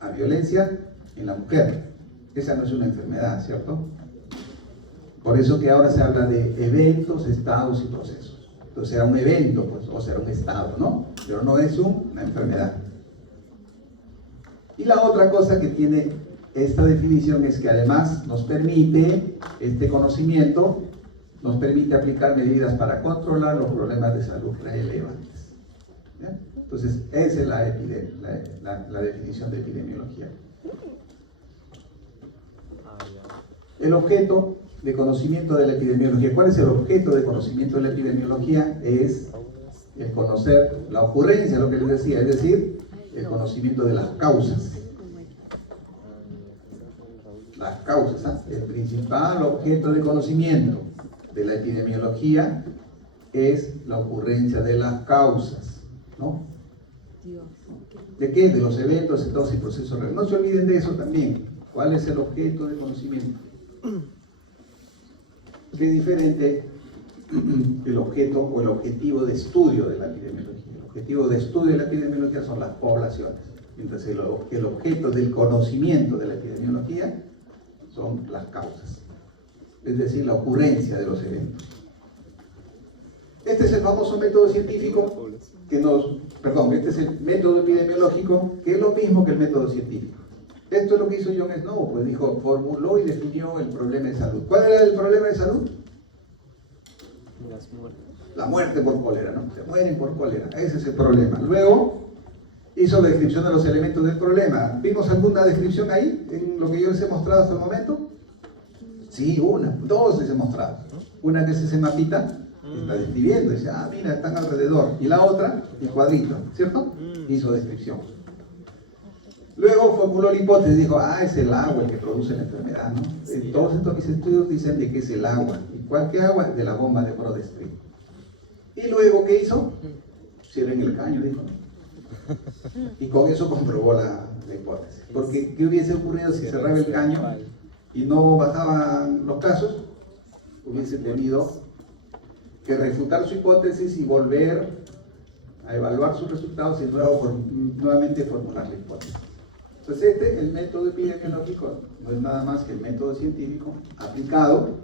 A violencia en la mujer. Esa no es una enfermedad, ¿cierto? Por eso que ahora se habla de eventos, estados y procesos. Entonces será un evento, pues, o será un estado, ¿no? Pero no es una enfermedad. Y la otra cosa que tiene esta definición es que además nos permite, este conocimiento, nos permite aplicar medidas para controlar los problemas de salud relevantes. ¿Bien? Entonces, esa es la definición de epidemiología. El objeto de conocimiento de la epidemiología. ¿Cuál es el objeto de conocimiento de la epidemiología? Es el conocer la ocurrencia, lo que les decía, es decir, el conocimiento de las causas. Las causas, el principal objeto de conocimiento de la epidemiología es la ocurrencia de las causas, ¿no? ¿De qué? De los eventos, estados y procesos. No se olviden de eso también. ¿Cuál es el objeto de conocimiento? Es diferente el objeto o el objetivo de estudio de la epidemiología. El objetivo de estudio de la epidemiología son las poblaciones, mientras el objeto del conocimiento de la epidemiología son las causas, es decir, la ocurrencia de los eventos. Este es el famoso método científico este es el método epidemiológico, que es lo mismo que el método científico. Esto es lo que hizo John Snow, pues dijo, formuló y definió el problema de salud. ¿Cuál era el problema de salud? La muerte por cólera, ¿no? Se mueren por cólera, ese es el problema. Luego hizo la descripción de los elementos del problema. ¿Vimos alguna descripción ahí, en lo que yo les he mostrado hasta el momento? Sí, dos les he mostrado. Una que es ese mapita, que está describiendo, dice, mira, están alrededor. Y la otra, el cuadrito, ¿cierto? Hizo descripción. Luego formuló la hipótesis, dijo, es el agua el que produce la enfermedad, ¿no? Todos estos mis estudios dicen de que es el agua. ¿Y cuál qué agua? De la bomba de Broad Street. Y luego, ¿qué hizo? Cierren el caño, dijo. Y con eso comprobó la hipótesis. Porque, ¿qué hubiese ocurrido si cerraba el caño y no bajaban los casos? Hubiese tenido que refutar su hipótesis y volver a evaluar sus resultados y luego nuevamente formular la hipótesis. Entonces el método epidemiológico no es nada más que el método científico aplicado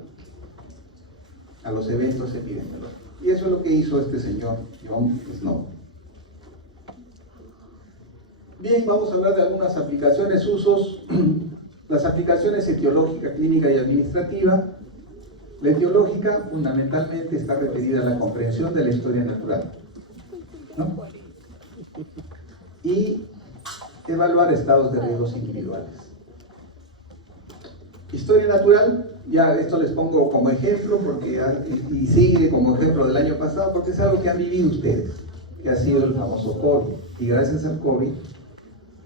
a los eventos epidemiológicos. Y eso es lo que hizo este señor John Snow. Bien, vamos a hablar de algunas aplicaciones, usos. Las aplicaciones etiológica, clínica y administrativa. La etiológica fundamentalmente está referida a la comprensión de la historia natural, ¿no? Y evaluar estados de riesgos individuales. Historia natural, ya esto les pongo como ejemplo y sigue como ejemplo del año pasado porque es algo que han vivido ustedes, que ha sido el famoso COVID. Y gracias al COVID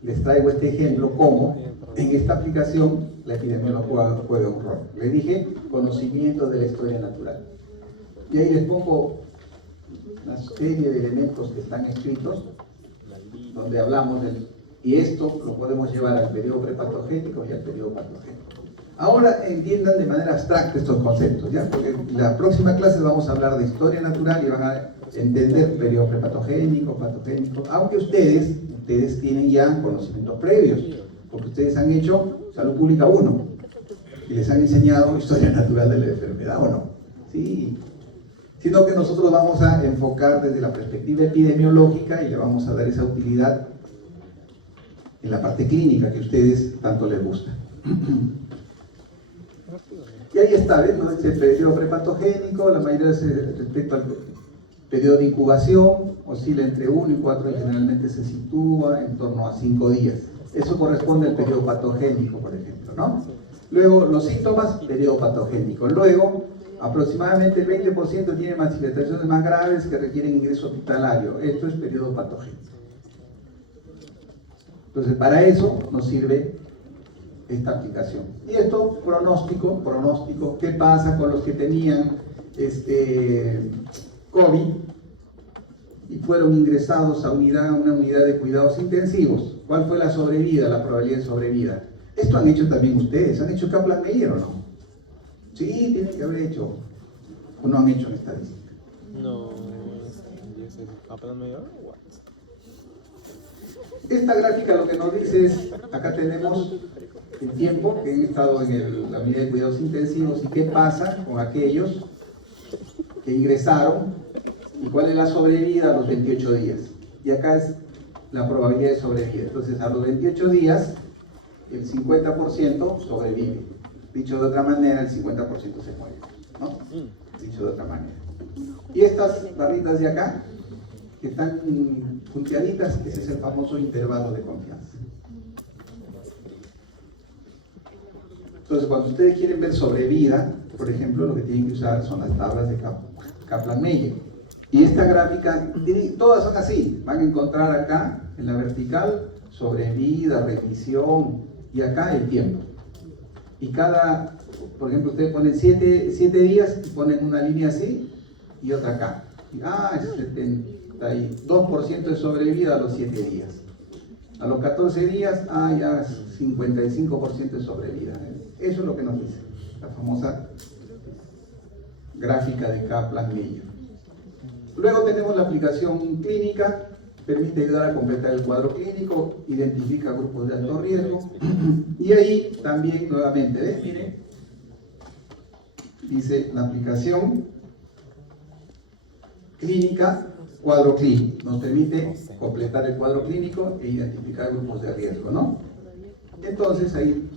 les traigo este ejemplo como en esta aplicación la epidemiología juega un rol. Les dije conocimiento de la historia natural. Y ahí les pongo una serie de elementos que están escritos donde hablamos y esto lo podemos llevar al periodo prepatogénico y al periodo patogénico. Ahora entiendan de manera abstracta estos conceptos, ¿ya? Porque en la próxima clase vamos a hablar de historia natural y van a entender periodo prepatogénico, patogénico, aunque ustedes tienen ya conocimientos previos, porque ustedes han hecho Salud Pública 1 y les han enseñado historia natural de la enfermedad, ¿o no? Sí. Sino que nosotros vamos a enfocar desde la perspectiva epidemiológica y le vamos a dar esa utilidad en la parte clínica que a ustedes tanto les gusta. Y ahí está, ¿ves? ¿No? Este periodo prepatogénico, la mayoría respecto al periodo de incubación, oscila entre 1 y 4 y generalmente se sitúa en torno a 5 días. Eso corresponde al periodo patogénico, por ejemplo, ¿no? Luego, los síntomas, periodo patogénico. Luego, aproximadamente el 20% tiene manifestaciones más graves que requieren ingreso hospitalario. Esto es periodo patogénico. Entonces, para eso nos sirve esta aplicación. Y esto, pronóstico, ¿qué pasa con los que tenían COVID y fueron ingresados a una unidad de cuidados intensivos? ¿Cuál fue la sobrevida, la probabilidad de sobrevida? Esto han hecho también ustedes, ¿han hecho Kaplan-Meier o no? Sí, tienen que haber hecho. ¿O no han hecho en estadística? No, Kaplan-Meier. Esta gráfica lo que nos dice es, acá tenemos el tiempo que han estado en la unidad de cuidados intensivos y qué pasa con aquellos que ingresaron y cuál es la sobrevida a los 28 días. Y acá es la probabilidad de sobrevida. Entonces, a los 28 días, el 50% sobrevive. Dicho de otra manera, el 50% se muere, ¿no? Dicho de otra manera. Y estas barritas de acá, que están punteaditas, ese es el famoso intervalo de confianza. Entonces, cuando ustedes quieren ver sobrevida, por ejemplo, lo que tienen que usar son las tablas de Kaplan-Meier. Y esta gráfica, todas son así. Van a encontrar acá, en la vertical, sobrevida, remisión, y acá el tiempo. Y cada, por ejemplo, ustedes ponen 7 días y ponen una línea así y otra acá. Y, es 72% de sobrevida a los 7 días. A los 14 días, ya 55% de sobrevida. Eso es lo que nos dice la famosa gráfica de Kaplan-Meier. Luego tenemos la aplicación clínica, permite ayudar a completar el cuadro clínico, identifica grupos de alto riesgo. Y ahí también, nuevamente, miren, dice la aplicación clínica, cuadro clínico. Nos permite completar el cuadro clínico e identificar grupos de riesgo, ¿no? Entonces ahí,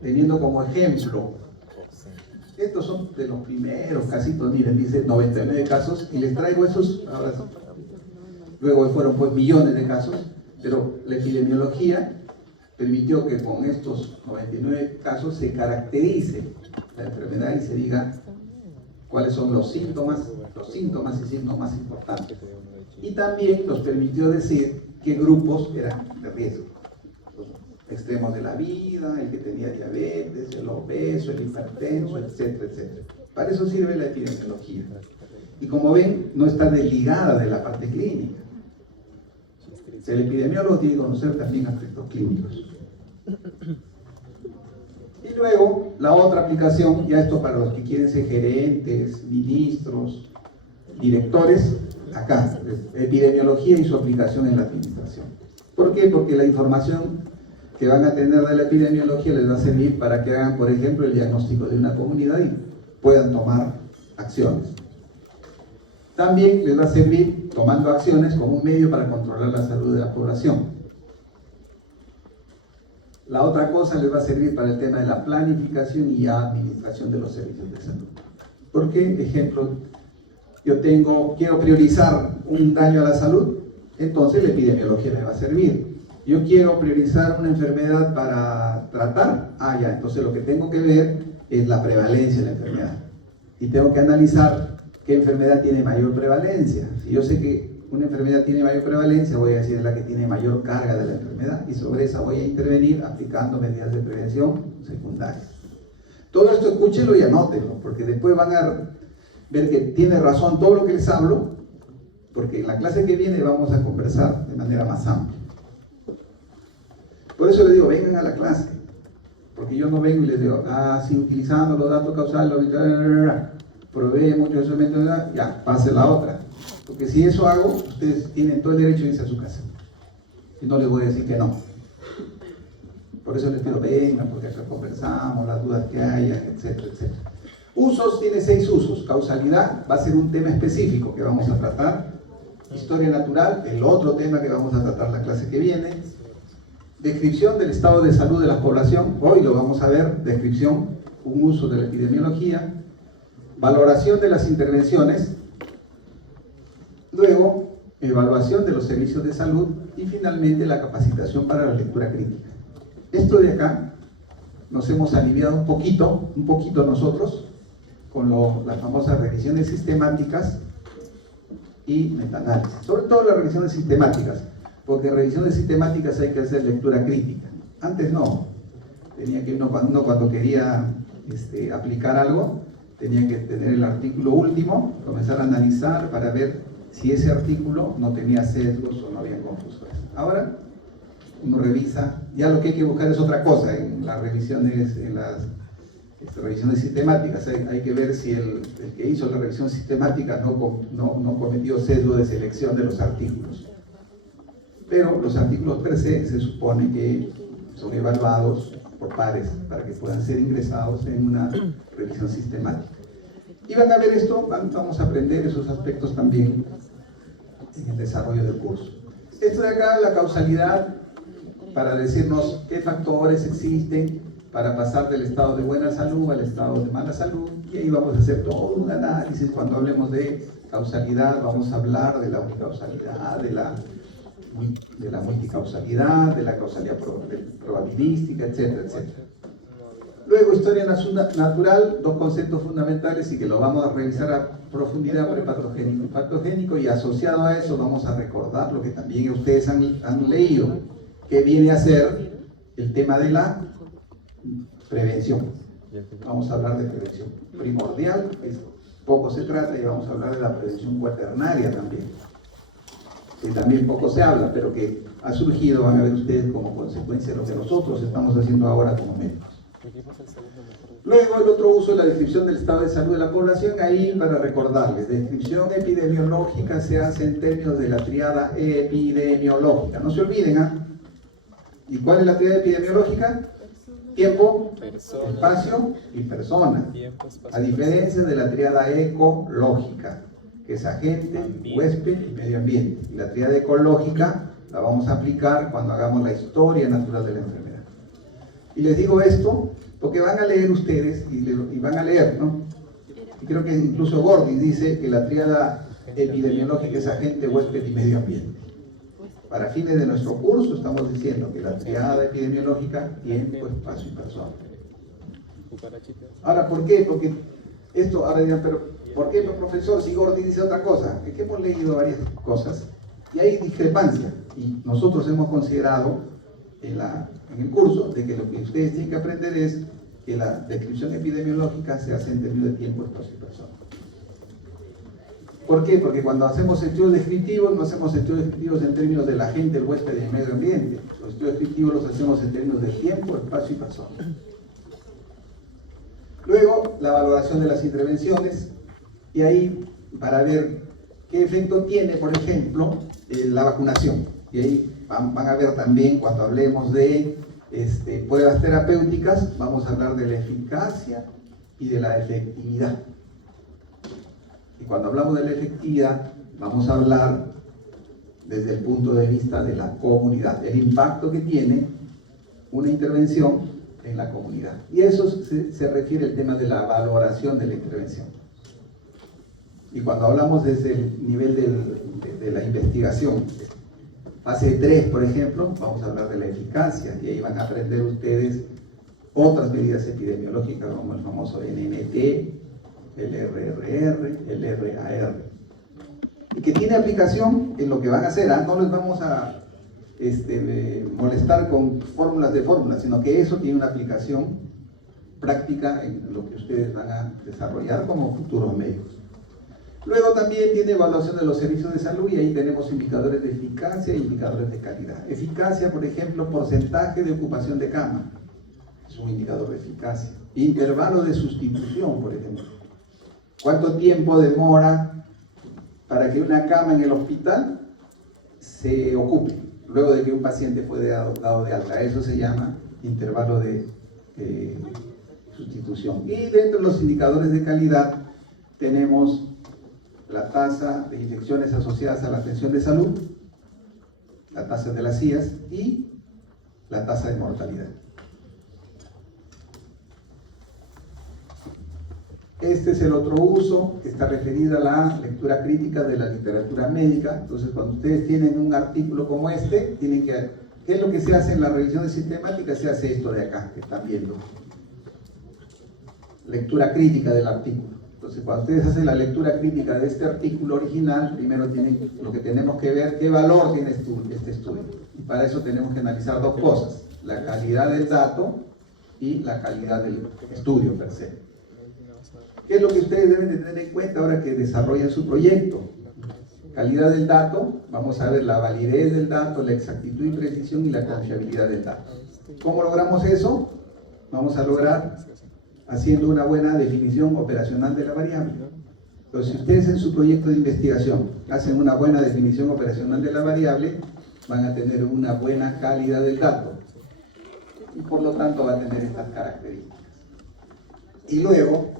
teniendo como ejemplo, estos son de los primeros casitos, miren, dice 99 casos, y les traigo esos, ahora sí. Luego fueron pues millones de casos, pero la epidemiología permitió que con estos 99 casos se caracterice la enfermedad y se diga cuáles son los síntomas y síntomas importantes. Y también nos permitió decir qué grupos eran de riesgo. Los extremos de la vida, el que tenía diabetes, el obeso, el hipertenso, etcétera, etcétera. Para eso sirve la epidemiología. Y como ven, no está desligada de la parte clínica. El epidemiólogo tiene que conocer también aspectos clínicos. Y luego, la otra aplicación, ya esto para los que quieren ser gerentes, ministros, directores, acá, epidemiología y su aplicación en la administración. ¿Por qué? Porque la información que van a tener de la epidemiología les va a servir para que hagan, por ejemplo, el diagnóstico de una comunidad y puedan tomar acciones. También les va a servir tomando acciones como un medio para controlar la salud de la población. La otra cosa les va a servir para el tema de la planificación y administración de los servicios de salud. ¿Por qué? Ejemplo, yo quiero priorizar un daño a la salud, entonces la epidemiología me va a servir. Yo quiero priorizar una enfermedad para tratar, ya, entonces lo que tengo que ver es la prevalencia de la enfermedad. Y tengo que analizar qué enfermedad tiene mayor prevalencia. Si yo sé que una enfermedad tiene mayor prevalencia, voy a decir la que tiene mayor carga de la enfermedad y sobre esa voy a intervenir aplicando medidas de prevención secundarias. Todo esto escúchenlo y anótenlo, porque después van a ver que tiene razón todo lo que les hablo, porque en la clase que viene vamos a conversar de manera más amplia. Por eso les digo, vengan a la clase, porque yo no vengo y les digo, sí, utilizando los datos causales, probé mucho eso, ya, pase la otra. Porque si eso hago, ustedes tienen todo el derecho de irse a su casa. Y no les voy a decir que no. Por eso les pido, vengan, porque acá conversamos, las dudas que haya, etcétera, etcétera. Usos, tiene 6 usos. Causalidad va a ser un tema específico que vamos a tratar. Historia natural, el otro tema que vamos a tratar la clase que viene. Descripción del estado de salud de la población, hoy lo vamos a ver, descripción, un uso de la epidemiología. Valoración de las intervenciones. Luego, evaluación de los servicios de salud y finalmente la capacitación para la lectura crítica. Esto de acá nos hemos aliviado un poquito nosotros con las famosas revisiones sistemáticas y metaanálisis. Sobre todo las revisiones sistemáticas, porque en revisiones sistemáticas hay que hacer lectura crítica. Antes no, tenía que uno cuando quería aplicar algo, tenía que tener el artículo último, comenzar a analizar para ver si ese artículo no tenía sesgos o no había confusiones. Ahora uno revisa, ya lo que hay que buscar es otra cosa en las revisiones, revisiones sistemáticas. Hay que ver si el que hizo la revisión sistemática no cometió sesgo de selección de los artículos. Pero los artículos per se supone que son evaluados por pares para que puedan ser ingresados en una revisión sistemática. Y van a ver esto, vamos a aprender esos aspectos también en el desarrollo del curso. Esto de acá, la causalidad, para decirnos qué factores existen para pasar del estado de buena salud al estado de mala salud, y ahí vamos a hacer todo un análisis. Cuando hablemos de causalidad, vamos a hablar de la unicausalidad, de la multicausalidad, de la causalidad probabilística, etcétera, etcétera. Luego, historia natural, 2 conceptos fundamentales y que lo vamos a revisar a profundidad, prepatogénico y patogénico, y asociado a eso vamos a recordar lo que también ustedes han leído, que viene a ser el tema de la prevención. Vamos a hablar de prevención primordial, que poco se trata, y vamos a hablar de la prevención cuaternaria también, que también poco se habla, pero que ha surgido, van a ver ustedes, como consecuencia de lo que nosotros estamos haciendo ahora como médicos. Luego el otro uso es la descripción del estado de salud de la población. Ahí para recordarles, descripción epidemiológica se hace en términos de la triada epidemiológica. No se olviden, ¿Y cuál es la triada epidemiológica? Tiempo, espacio y persona. A diferencia de la triada ecológica, que es agente, huésped y medio ambiente. Y la tríada ecológica la vamos a aplicar cuando hagamos la historia natural de la enfermedad. Y les digo esto porque van a leer ustedes y van a leer, ¿no? Y creo que incluso Gordy dice que la tríada epidemiológica es agente, huésped y medio ambiente. Para fines de nuestro curso estamos diciendo que la tríada epidemiológica, tiempo, espacio y persona. Ahora, ¿por qué? Porque esto, ahora dirán, pero ¿por qué, profesor, si Gordy dice otra cosa? Es que hemos leído varias cosas y hay discrepancia. Y nosotros hemos considerado en el curso de que lo que ustedes tienen que aprender es que la descripción epidemiológica se hace en términos de tiempo, espacio y persona. ¿Por qué? Porque cuando hacemos estudios descriptivos, no hacemos estudios descriptivos en términos de la gente, el huésped y el medio ambiente. Los estudios descriptivos los hacemos en términos de tiempo, espacio y persona. Luego, la valoración de las intervenciones, y ahí para ver qué efecto tiene, por ejemplo, la vacunación. Y ahí van a ver también, cuando hablemos de pruebas terapéuticas, vamos a hablar de la eficacia y de la efectividad. Y cuando hablamos de la efectividad, vamos a hablar desde el punto de vista de la comunidad, el impacto que tiene una intervención en la comunidad. Y eso se refiere al tema de la valoración de la intervención. Y cuando hablamos desde el nivel de la investigación, fase 3, por ejemplo, vamos a hablar de la eficacia, y ahí van a aprender ustedes otras medidas epidemiológicas como el famoso NNT, el RRR, el RAR, y que tiene aplicación en lo que van a hacer. No les vamos a molestar con fórmulas de fórmulas, sino que eso tiene una aplicación práctica en lo que ustedes van a desarrollar como futuros médicos. Luego también tiene evaluación de los servicios de salud, y ahí tenemos indicadores de eficacia e indicadores de calidad. Eficacia, por ejemplo, porcentaje de ocupación de cama, es un indicador de eficacia. Intervalo de sustitución, por ejemplo. ¿Cuánto tiempo demora para que una cama en el hospital se ocupe luego de que un paciente fue dado de alta? Eso se llama intervalo de sustitución. Y dentro de los indicadores de calidad tenemos la tasa de infecciones asociadas a la atención de salud, la tasa de las CIAS y la tasa de mortalidad. Este es el otro uso que está referido a la lectura crítica de la literatura médica. Entonces, cuando ustedes tienen un artículo como este, tienen que, ¿qué es lo que se hace en la revisión de sistemática? Se hace esto de acá, que están viendo. Lectura crítica del artículo. Entonces, cuando ustedes hacen la lectura crítica de este artículo original, primero lo que tenemos que ver, qué valor tiene este estudio. Y para eso tenemos que analizar dos cosas: la calidad del dato y la calidad del estudio per se. ¿Qué es lo que ustedes deben de tener en cuenta ahora que desarrollan su proyecto? Calidad del dato, vamos a ver la validez del dato, la exactitud y precisión y la confiabilidad del dato. ¿Cómo logramos eso? Vamos a lograr haciendo una buena definición operacional de la variable. Entonces, si ustedes en su proyecto de investigación hacen una buena definición operacional de la variable, van a tener una buena calidad del dato y por lo tanto va a tener estas características. Y luego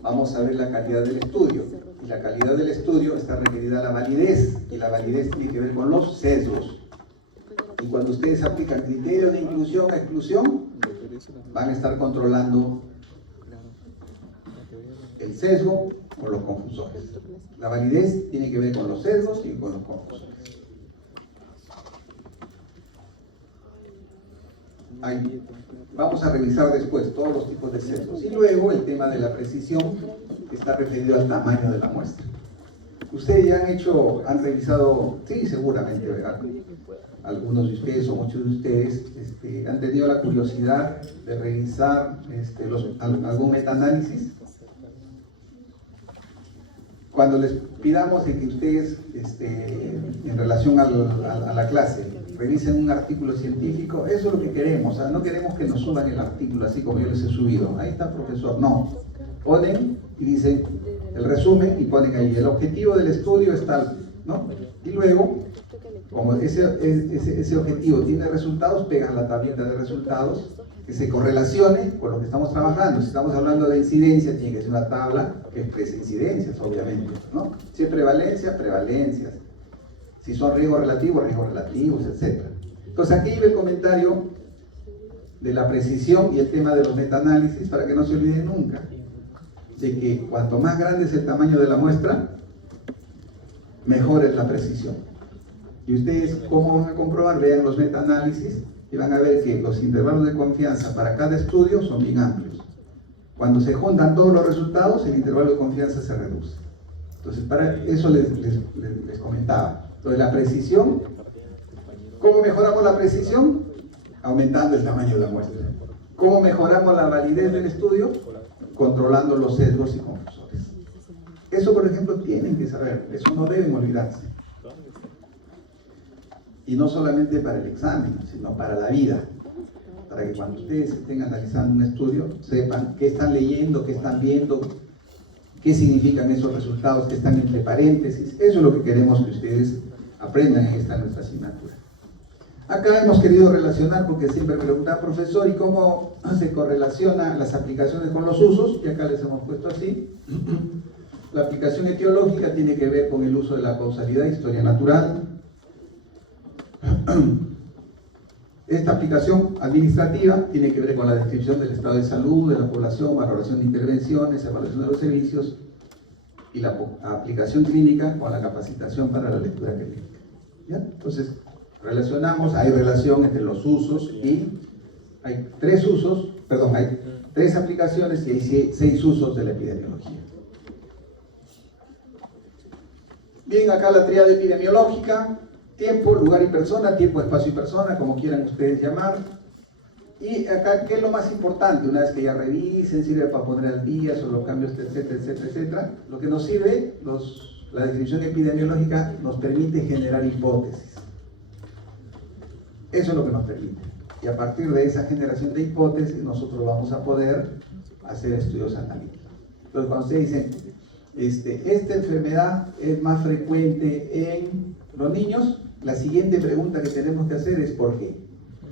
vamos a ver la calidad del estudio, y la calidad del estudio está referida a la validez, y la validez tiene que ver con los sesgos. Y cuando ustedes aplican criterios de inclusión a exclusión, van a estar controlando el sesgo o los confusores. La validez tiene que ver con los sesgos y con los confusores. Ahí. Vamos a revisar después todos los tipos de sesgos. Y luego el tema de la precisión, que está referido al tamaño de la muestra. Ustedes ya han revisado, sí, seguramente, ¿verdad? Algunos de ustedes o muchos de ustedes han tenido la curiosidad de revisar algún metaanálisis. Cuando les pidamos de que ustedes, en relación a la clase, revisen un artículo científico, eso es lo que queremos. O sea, no queremos que nos suban el artículo así como yo les he subido. Ahí está, profesor. No. Ponen y dicen el resumen y ponen ahí el objetivo del estudio es tal, ¿no? Y luego Como ese objetivo tiene resultados, pegan la tableta de resultados que se correlacione con lo que estamos trabajando. Si estamos hablando de incidencia, tiene que ser una tabla que exprese incidencias, obviamente, ¿no? Si es prevalencia, prevalencias. Si son riesgos relativos, etc. Entonces aquí viene el comentario de la precisión y el tema de los metaanálisis, para que no se olviden nunca de que cuanto más grande es el tamaño de la muestra, mejor es la precisión. Y ustedes, ¿cómo van a comprobar? Vean los metaanálisis y van a ver que los intervalos de confianza para cada estudio son bien amplios. Cuando se juntan todos los resultados, el intervalo de confianza se reduce. Entonces, para eso les comentaba. Entonces, la precisión, ¿cómo mejoramos la precisión? Aumentando el tamaño de la muestra. ¿Cómo mejoramos la validez del estudio? Controlando los sesgos y confusores. Eso, por ejemplo, tienen que saber, eso no deben olvidarse. Y no solamente para el examen, sino para la vida. Para que cuando ustedes estén analizando un estudio, sepan qué están leyendo, qué están viendo, qué significan esos resultados que están entre paréntesis. Eso es lo que queremos que ustedes aprendan en esta nuestra asignatura. Acá hemos querido relacionar, porque siempre preguntan, profesor, ¿y cómo se correlacionan las aplicaciones con los usos? Y acá les hemos puesto así. La aplicación etiológica tiene que ver con el uso de la causalidad, historia natural. Esta aplicación administrativa tiene que ver con la descripción del estado de salud de la población, valoración de intervenciones, evaluación de los servicios, y la aplicación clínica con la capacitación para la lectura clínica. ¿Ya? Entonces, hay relación entre los usos y hay tres aplicaciones y hay 6 usos de la epidemiología. Bien, acá la tríada epidemiológica: tiempo, lugar y persona, tiempo, espacio y persona, como quieran ustedes llamar. Y acá, ¿qué es lo más importante? Una vez que ya revisen, sirve para poner al día sobre los cambios, etcétera, etcétera, etcétera. Lo que nos sirve, la descripción epidemiológica nos permite generar hipótesis. Eso es lo que nos permite. Y a partir de esa generación de hipótesis, nosotros vamos a poder hacer estudios analíticos. Entonces, cuando ustedes dicen, esta enfermedad es más frecuente en los niños, la siguiente pregunta que tenemos que hacer es ¿por qué?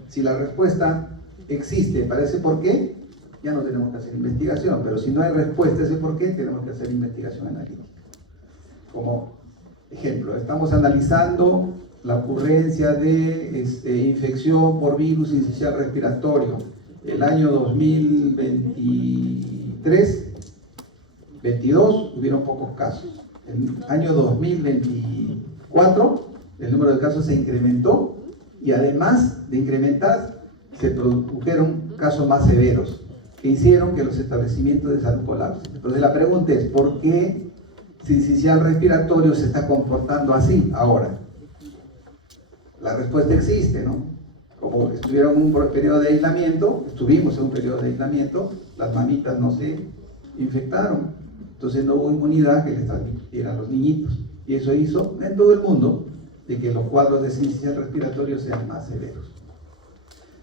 Si la respuesta existe para ese por qué, ya no tenemos que hacer investigación, pero si no hay respuesta a ese por qué, tenemos que hacer investigación analítica. Como ejemplo, estamos analizando la ocurrencia de infección por virus sincicial respiratorio. El año 2023-22 hubieron pocos casos. El año 2024 el número de casos se incrementó y además de incrementar se produjeron casos más severos que hicieron que los establecimientos de salud colapsen. Entonces la pregunta es, ¿por qué sincicial respiratorio se está comportando así ahora? La respuesta existe, ¿no? Como estuvimos en un periodo de aislamiento, las mamitas no se infectaron, entonces no hubo inmunidad que les transmitieran a los niñitos, y eso hizo en todo el mundo de que los cuadros de sincicial respiratorio sean más severos.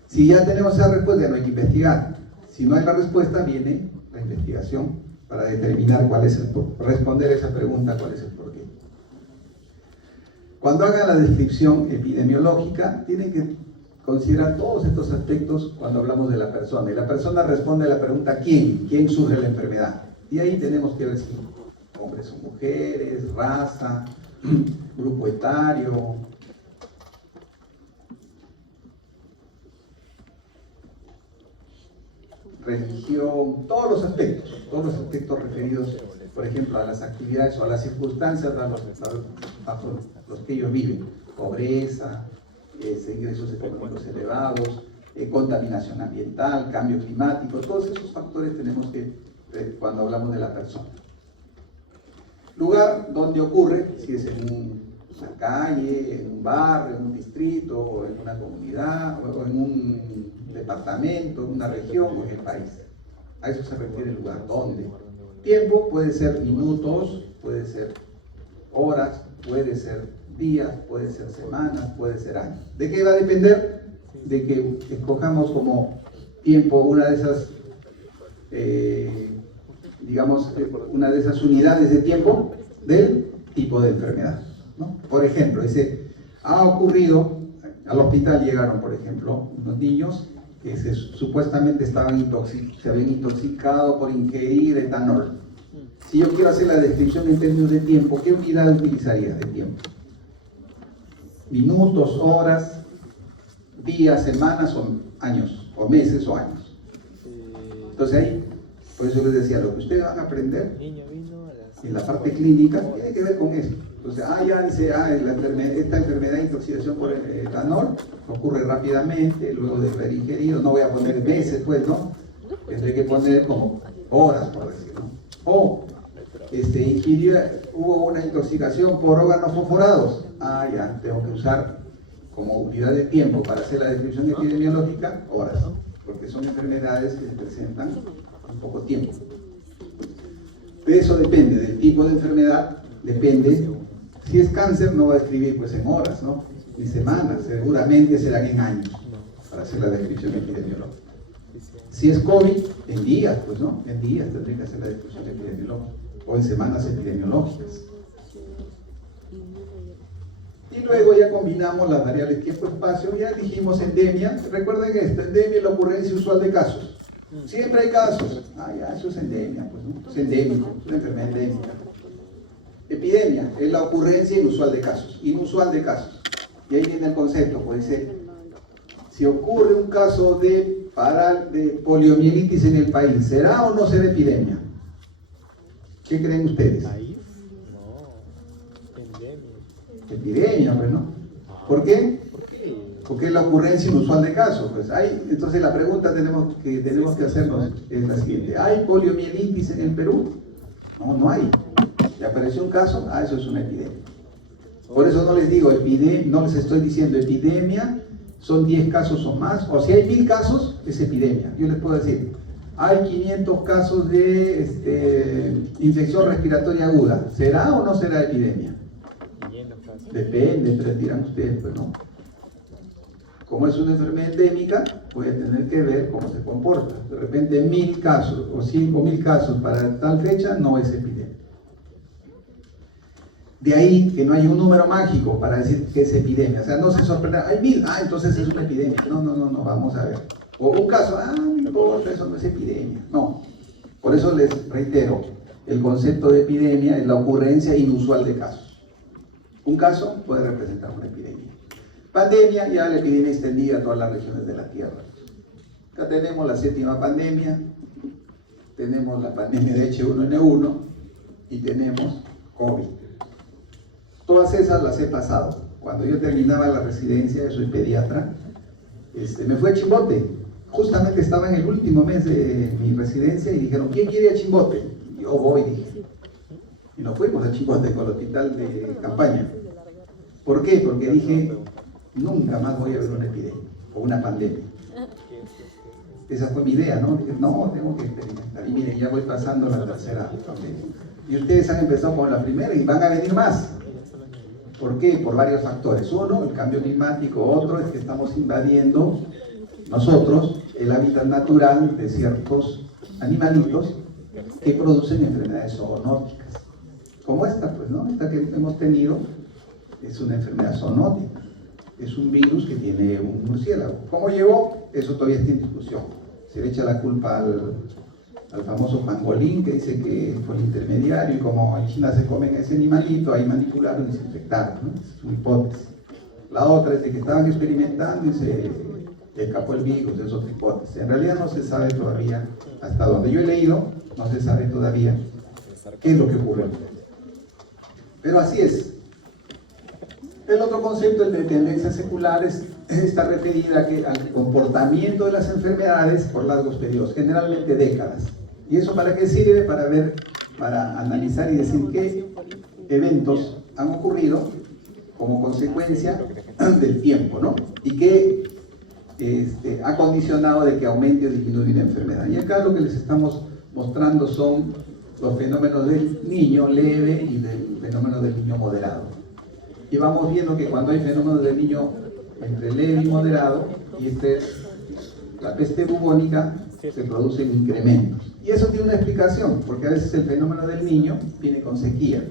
Si ya tenemos esa respuesta, no hay que investigar. Si no hay la respuesta, viene la investigación para determinar responder a esa pregunta, cuál es el porqué. Cuando hagan la descripción epidemiológica, tienen que considerar todos estos aspectos cuando hablamos de la persona. Y la persona responde a la pregunta ¿quién? ¿Quién sufre la enfermedad? Y ahí tenemos que ver si hombres o mujeres, raza, grupo etario, religión, todos los aspectos referidos, por ejemplo, a las actividades o a las circunstancias bajo los que ellos viven: pobreza, ingresos económicos elevados, contaminación ambiental, cambio climático. Todos esos factores tenemos que ver cuando hablamos de la persona. Lugar donde ocurre, si es en una calle, en un barrio, en un distrito, o en una comunidad, o en un departamento, en una región o en el país. A eso se refiere el lugar. ¿Dónde? Tiempo puede ser minutos, puede ser horas, puede ser días, puede ser semanas, puede ser años. ¿De qué va a depender? De que escojamos como tiempo una de esas, una de esas unidades de tiempo del tipo de enfermedad, ¿no? Por ejemplo, dice, Ha ocurrido, al hospital llegaron, por ejemplo, unos niños que supuestamente se habían intoxicado por ingerir etanol. Si yo quiero hacer la descripción en términos de tiempo, ¿qué unidad utilizaría de tiempo? ¿Minutos, horas, días, semanas o años? ¿O meses o años? Entonces ahí, por eso les decía, lo que ustedes van a aprender en la parte clínica tiene que ver con eso. Entonces, ya dice, esta enfermedad de intoxicación por etanol ocurre rápidamente, luego de haber ingerido, no voy a poner meses, pues, ¿no? Tendré que poner como horas, por decirlo. O, hubo una intoxicación por órganos fosforados. Ya, tengo que usar como unidad de tiempo para hacer la descripción epidemiológica, horas, porque son enfermedades que se presentan en poco tiempo. De eso depende, del tipo de enfermedad, depende. Si es cáncer, no va a escribir pues en horas, ¿no? Ni semanas, seguramente serán en años para hacer la descripción epidemiológica. Si es COVID, en días, pues, ¿no? En días tendré que hacer la descripción epidemiológica, o en semanas epidemiológicas. Y luego ya combinamos las variables tiempo-espacio, ya dijimos endemia. Recuerden esto, endemia es la ocurrencia usual de casos. Siempre hay casos. Ya, eso es endemia, pues, ¿no? Es endémico, es una enfermedad endémica. Epidemia es la ocurrencia inusual de casos, Y ahí viene el concepto, pues dice, si ocurre un caso de poliomielitis en el país, ¿será o no será epidemia? ¿Qué creen ustedes? ¿País? No, endemia. Epidemia, pues, ¿no? ¿Por qué? Porque es la ocurrencia inusual de casos. Pues entonces la pregunta tenemos que hacernos es la siguiente. ¿Hay poliomielitis en el Perú? No, no hay. ¿Le apareció un caso? Eso es una epidemia. Por eso no les digo no les estoy diciendo epidemia, son 10 casos o más, o si hay 1000 casos, es epidemia. Yo les puedo decir, hay 500 casos de infección respiratoria aguda, ¿será o no será epidemia? Depende, pero dirán ustedes, pues no. Como es una enfermedad endémica, voy a tener que ver cómo se comporta. De repente 1000 casos o 5000 casos para tal fecha no es epidemia. De ahí que no hay un número mágico para decir que es epidemia. O sea, no se sorprenda, hay 1000, entonces es una epidemia. No, vamos a ver. O un caso, no importa, eso no es epidemia. No. Por eso les reitero, el concepto de epidemia es la ocurrencia inusual de casos. Un caso puede representar una epidemia. Pandemia, ya la epidemia extendida a todas las regiones de la Tierra. Acá tenemos la 7ª pandemia, tenemos la pandemia de H1N1 y tenemos COVID. Todas esas las he pasado. Cuando yo terminaba la residencia, yo soy pediatra, me fui a Chimbote. Justamente estaba en el último mes de mi residencia y dijeron, ¿quién quiere ir a Chimbote? Y yo voy, dije. Y nos fuimos a Chimbote con el hospital de campaña. ¿Por qué? Porque dije, nunca más voy a ver una epidemia o una pandemia. Esa fue mi idea, ¿no? Dije, no, tengo que experimentar. Y miren, ya voy pasando la 3ª pandemia. Y ustedes han empezado con la primera y van a venir más. ¿Por qué? Por varios factores. Uno, el cambio climático. Otro es que estamos invadiendo nosotros el hábitat natural de ciertos animalitos que producen enfermedades zoonóticas. Como esta, pues, ¿no? Esta que hemos tenido es una enfermedad zoonótica. Es un virus que tiene un murciélago. ¿Cómo llegó? Eso todavía está en discusión. Se le echa la culpa al famoso pangolín, que dice que fue el intermediario, y como en China se comen ese animalito, ahí manipularon y se infectaron, ¿no? Es una hipótesis. La otra es de que estaban experimentando y se escapó el virus, es otra hipótesis. En realidad no se sabe todavía, hasta donde yo he leído, no se sabe todavía qué es lo que ocurrió. Pero así es. El otro concepto, el de tendencias seculares, está referida al comportamiento de las enfermedades por largos periodos, generalmente décadas. ¿Y eso para qué sirve? Para analizar y decir qué eventos han ocurrido como consecuencia del tiempo, ¿no? Y qué ha condicionado de que aumente o disminuya la enfermedad. Y acá lo que les estamos mostrando son los fenómenos del niño leve y del fenómeno del niño moderado. Y vamos viendo que cuando hay fenómenos del niño entre leve y moderado, y la peste bubónica, se producen incrementos. Y eso tiene una explicación, porque a veces el fenómeno del niño viene con sequía.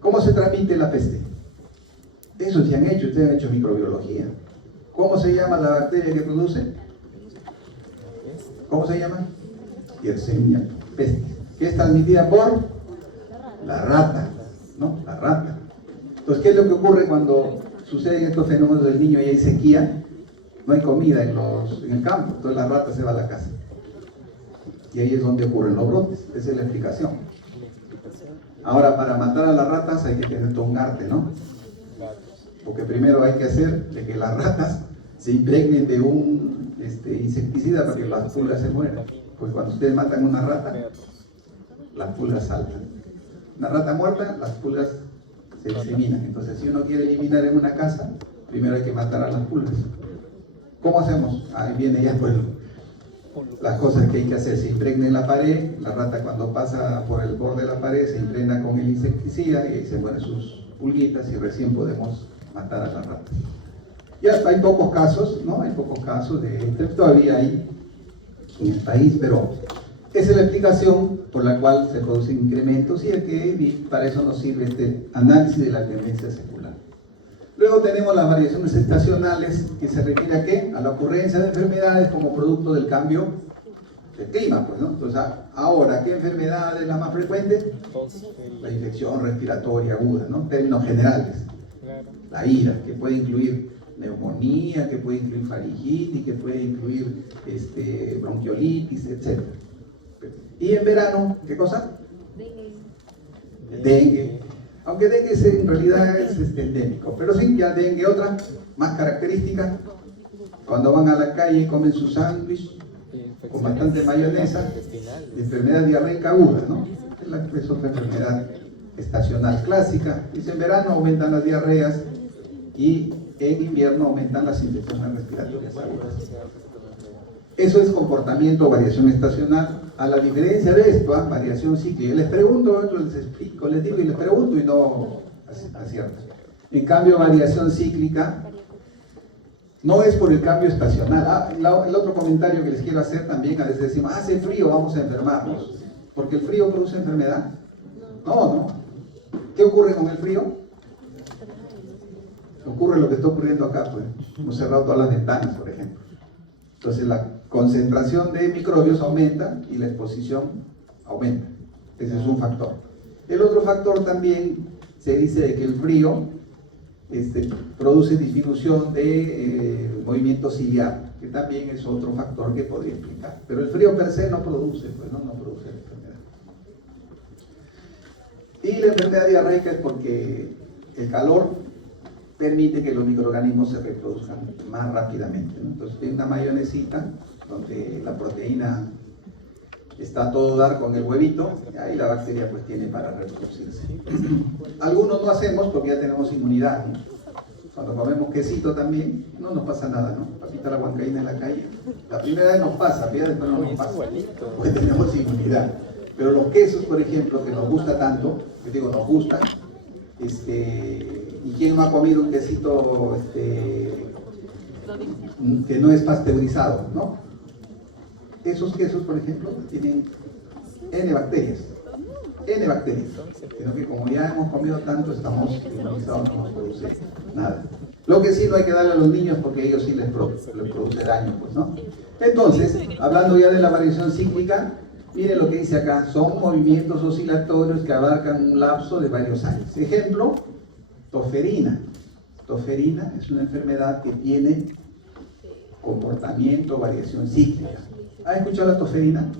¿Cómo se transmite la peste? Eso se han hecho, ustedes han hecho microbiología. ¿Cómo se llama la bacteria que produce? ¿Cómo se llama? Yersinia pestis, que es transmitida por la rata, ¿no? La rata. Entonces, ¿qué es lo que ocurre cuando suceden estos fenómenos del niño y hay sequía? No hay comida en el campo, entonces la rata se va a la casa. Y ahí es donde ocurren los brotes. Esa es la explicación. Ahora, para matar a las ratas hay que tener todo un arte, ¿no? Porque primero hay que hacer de que las ratas se impregnen de un insecticida para que las pulgas se mueran. Pues cuando ustedes matan una rata, las pulgas saltan. Una rata muerta, las pulgas se diseminan. Entonces, si uno quiere eliminar en una casa, primero hay que matar a las pulgas. ¿Cómo hacemos? Ahí viene ya pues las cosas que hay que hacer. Se impregna en la pared, la rata cuando pasa por el borde de la pared se impregna con el insecticida y ahí se mueren sus pulguitas y recién podemos matar a la rata. Ya hay pocos casos, ¿no? Hay pocos casos todavía hay en el país, pero esa es la explicación por la cual se producen incrementos y para eso nos sirve este análisis de la tendencia secular. Luego tenemos las variaciones estacionales, que se refiere a ¿qué? A la ocurrencia de enfermedades como producto del cambio del clima, pues, ¿no? Entonces, ahora, ¿qué enfermedad es la más frecuente? La infección respiratoria aguda, ¿no? En términos generales. La IRA, que puede incluir neumonía, que puede incluir faringitis, que puede incluir bronquiolitis, etc. Y en verano, ¿qué cosa? Dengue. Aunque dengue en realidad es endémico, pero sí, ya dengue, otra más característica, cuando van a la calle y comen su sándwich con bastante mayonesa, enfermedad diarreica aguda, ¿no? Es otra enfermedad estacional clásica. Dice, en verano aumentan las diarreas y en invierno aumentan las infecciones respiratorias agudas. Eso es comportamiento o variación estacional. A la diferencia de esto, variación cíclica. Les pregunto, les explico, les digo y les pregunto y no acierto. En cambio, variación cíclica no es por el cambio estacional. El otro comentario que les quiero hacer también, a veces decimos, hace frío, vamos a enfermarnos. ¿Porque el frío produce enfermedad? No. ¿Qué ocurre con el frío? Ocurre lo que está ocurriendo acá, pues. Hemos cerrado todas las ventanas, por ejemplo. Entonces la concentración de microbios aumenta y la exposición aumenta. Ese es un factor. El otro factor también se dice de que el frío produce disminución de movimiento ciliar, que también es otro factor que podría explicar. Pero el frío per se no produce, pues no produce la enfermedad. Y la enfermedad diarreica es porque el calor permite que los microorganismos se reproduzcan más rápidamente, ¿no? Entonces tiene una mayonesita donde la proteína está a todo dar con el huevito, y ahí la bacteria pues tiene para reproducirse. Algunos no hacemos porque ya tenemos inmunidad, ¿no? Cuando comemos quesito también, no nos pasa nada, ¿no? Papita la huancaína en la calle. La primera vez nos pasa, pero después no nos pasa, porque tenemos inmunidad. Pero los quesos, por ejemplo, que nos gusta tanto, yo digo nos gustan, ¿y quién no ha comido un quesito que no es pasteurizado, ¿no? Esos quesos, por ejemplo, tienen N bacterias, sino que como ya hemos comido tanto, estamos inmunizados, no nos produce nada. Lo que sí no hay que darle a los niños porque ellos sí les produce daño, pues, ¿no? Entonces, hablando ya de la variación cíclica, miren lo que dice acá, son movimientos oscilatorios que abarcan un lapso de varios años. Ejemplo, tosferina. Tosferina es una enfermedad que tiene comportamiento, variación cíclica. ¿Han escuchado la tosferina?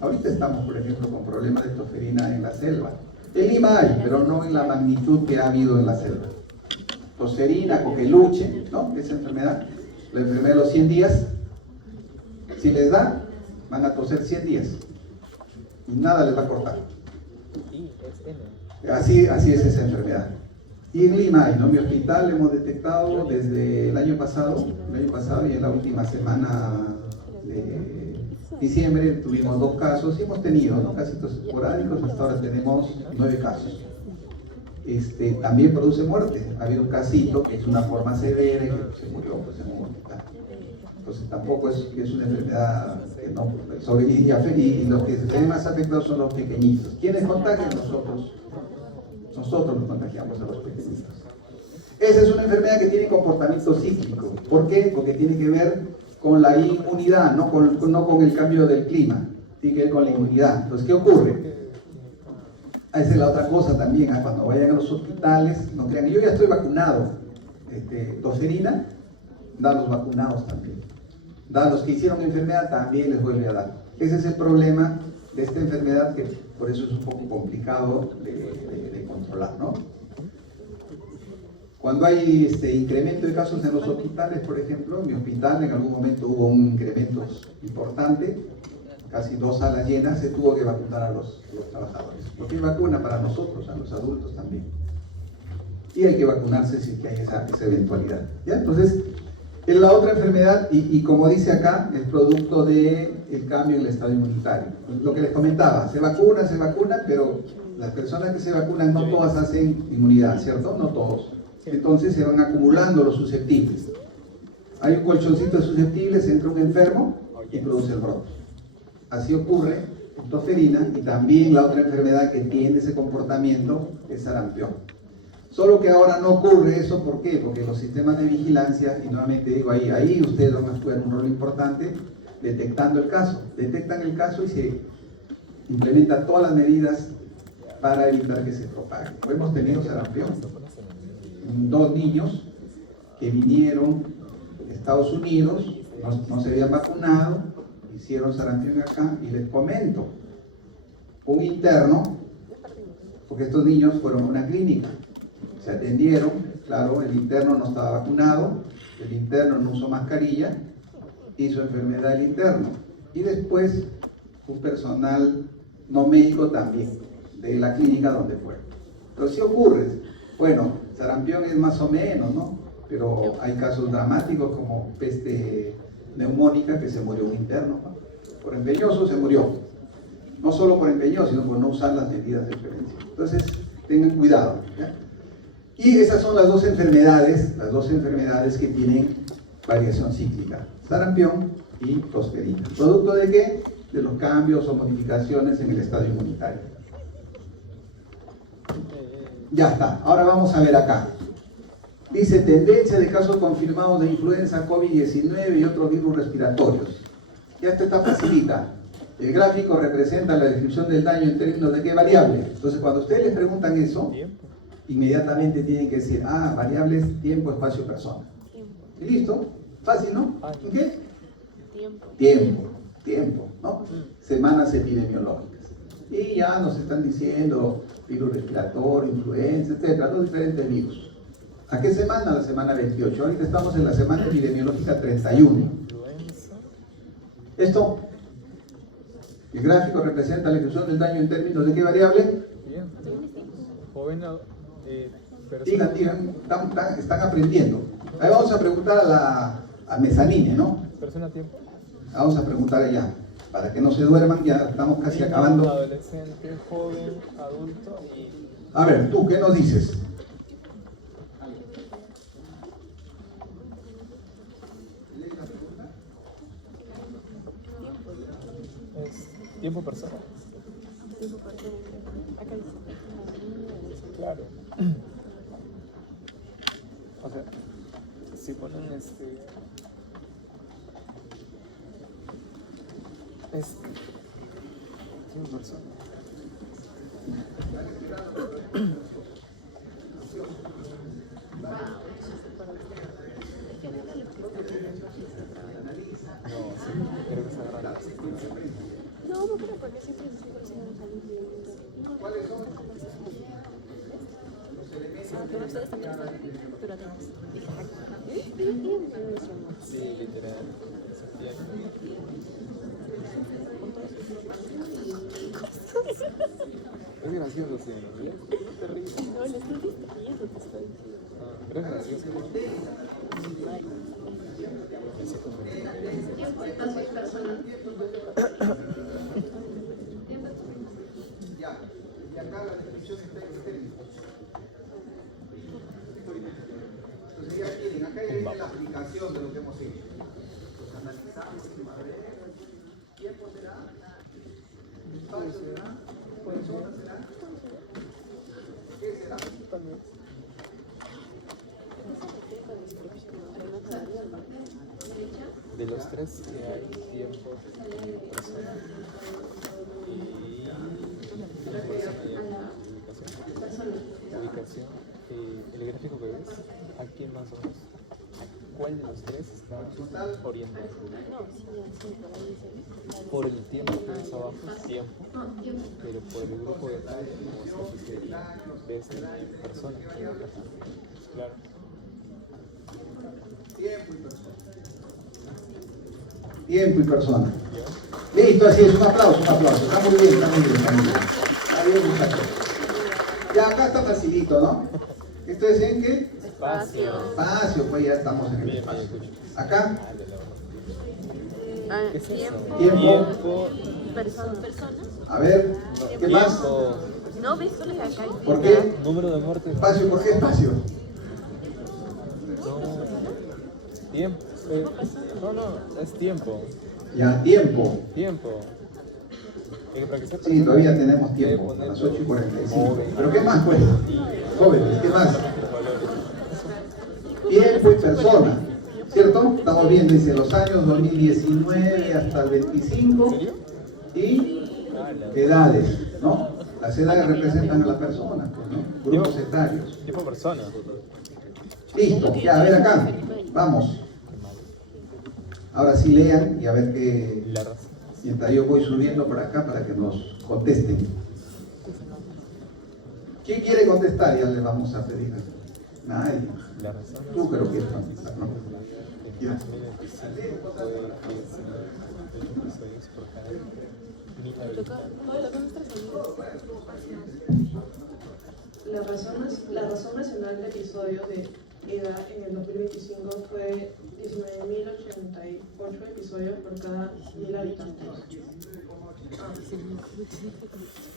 Ahorita estamos, por ejemplo, con problemas de tosferina en la selva. En Lima hay, pero no en la magnitud que ha habido en la selva. Tosferina, coqueluche, ¿no? Esa enfermedad, la enfermedad de los 100 días, si les da, van a toser 100 días y nada les va a cortar. Así es esa enfermedad. Y en Lima hay, ¿no? En mi hospital hemos detectado desde el año pasado y en la última semana de diciembre tuvimos 2 casos y hemos tenido, ¿no? Casitos esporádicos, hasta ahora tenemos 9 casos. También produce muerte. Ha habido un casito que es una forma severa y que se murió pues, en un hospital. Entonces tampoco es una enfermedad que no y los que se ven más afectados son los pequeñitos. ¿Quiénes contagian? Nosotros los contagiamos a los pequeñitos. Esa es una enfermedad que tiene comportamiento cíclico. ¿Por qué? Porque tiene que ver con la inmunidad, no con el cambio del clima. Tiene que ver con la inmunidad. Entonces, ¿qué ocurre? Esa es la otra cosa también. Cuando vayan a los hospitales, no crean, yo ya estoy vacunado. Tosferina, da a los vacunados también. Da a los que hicieron enfermedad, también les vuelve a dar. Ese es el problema de esta enfermedad, que por eso es un poco complicado de controlar, ¿no? Cuando hay incremento de casos en los hospitales, por ejemplo, en mi hospital en algún momento hubo un incremento importante, casi 2 salas llenas, se tuvo que vacunar a los trabajadores. Porque hay vacuna para nosotros, a los adultos también. Y hay que vacunarse si hay esa eventualidad. ¿Ya? Entonces, en la otra enfermedad, y como dice acá, es producto del cambio en el estado inmunitario. Lo que les comentaba, se vacuna, pero las personas que se vacunan no todas hacen inmunidad, ¿cierto? No todos. Entonces se van acumulando los susceptibles. Hay un colchoncito de susceptibles, entra un enfermo y produce el brote. Así ocurre en tosferina, y también la otra enfermedad que tiene ese comportamiento es sarampión. Solo que ahora no ocurre eso, ¿por qué? Porque los sistemas de vigilancia, y nuevamente digo, ahí ustedes van a jugar un rol importante detectando el caso. Detectan el caso y se implementan todas las medidas para evitar que se propague. Hemos tenido sarampión. 2 niños que vinieron de Estados Unidos, no se habían vacunado, hicieron sarampión acá, y les comento, un interno, porque estos niños fueron a una clínica, se atendieron, claro, el interno no estaba vacunado, el interno no usó mascarilla, hizo enfermedad el interno, y después un personal no médico también, de la clínica donde fue. Entonces, ¿qué ocurre? Bueno, sarampión es más o menos, ¿no? Pero hay casos dramáticos como peste neumónica, que se murió un interno, ¿no? Por empeñoso se murió. No solo por empeñoso, sino por no usar las medidas de prevención. Entonces, tengan cuidado, ¿ya? Y esas son las dos enfermedades que tienen variación cíclica: sarampión y tosferina. ¿Producto de qué? De los cambios o modificaciones en el estado inmunitario. Ya está. Ahora vamos a ver acá. Dice, tendencia de casos confirmados de influenza, COVID-19 y otros virus respiratorios. Ya esto está facilita. El gráfico representa la descripción del daño en términos de qué variable. Entonces, cuando ustedes les preguntan eso, inmediatamente tienen que decir, variables, tiempo, espacio, persona. ¿Y listo? Fácil, ¿no? ¿En qué? Tiempo, ¿no? Semanas epidemiológicas. Y ya nos están diciendo virus respiratorio, influenza, etcétera, los diferentes virus. ¿A qué semana? La semana 28. Ahorita estamos en la semana epidemiológica 31. Esto, el gráfico representa la descripción del daño en términos de qué variable. Joven, digan, están aprendiendo. Ahí vamos a preguntar a Mezzanine, ¿no? Persona tiempo. Vamos a preguntar allá, para que no se duerman, ya estamos casi acabando. Adolescente, joven, adulto y... A ver, ¿tú qué nos dices? Es tiempo persona. Claro. O sea, si ponen tiempo persona. No, no creo, porque siempre se sigue salud. ¿Cuáles son? Pero ustedes también están duraderos. Sí, literal. Es gracioso, sí, ¿no? Es terrible. No, le estoy distrayendo, te estoy diciendo. Pero es gracioso. Ya, y acá la descripción está en términos. Entonces ya tienen, acá ya viene la aplicación de lo que hemos hecho. Pues analizamos y a ver, ¿tiempo será? ¿Espacio será? ¿Persona será? ¿Qué será? De los tres que hay, tiempo, persona y ubicación. El gráfico que ves, ¿a quién más o menos? ¿A cuál de los tres está orientado? No, sí, sí, por ahí dice. Por el tiempo que ves abajo, tiempo, pero por el grupo de tal, como está sucediendo, ves persona. Claro. Tiempo y persona. Tiempo y persona. Listo, así es, un aplauso, Está muy bien, está muy bien. Está bien, muchachos. Ya acá está facilito, ¿no? ¿Esto es en qué? Espacio. Espacio, pues ya estamos en el espacio. Acá, ¿Qué es eso? Tiempo. Personas. a ver, ¿qué más? Tiempo. No, ves solo que acá hay. ¿Por qué? Número de muertes. Espacio, ¿por qué espacio? No. Tiempo. No, es tiempo. Ya, tiempo. Tiempo. Para que sepa, Sí, todavía tenemos debe tiempo, a poner las 8:45. joven. ¿Pero qué más, pues? Jóvenes, ¿qué más? Tiempo y persona, ¿cierto? Estamos viendo, dice, los años 2019 hasta el 25 ¿En serio? y edades, ¿no? Las edades representan a las personas, pues, ¿no? Grupos etarios. Tiempo persona. Listo, ya, a ver acá, vamos. Ahora sí lean y a ver qué... La raza. Mientras yo voy subiendo por acá para que nos contesten. ¿Quién quiere contestar? Ya le vamos a pedir. Nadie. La razón. Tú creo que es contestar, ¿no? Ya. La razón nacional de episodios de EDA en el 2025 fue 19.088 episodios por cada 1.000 habitantes.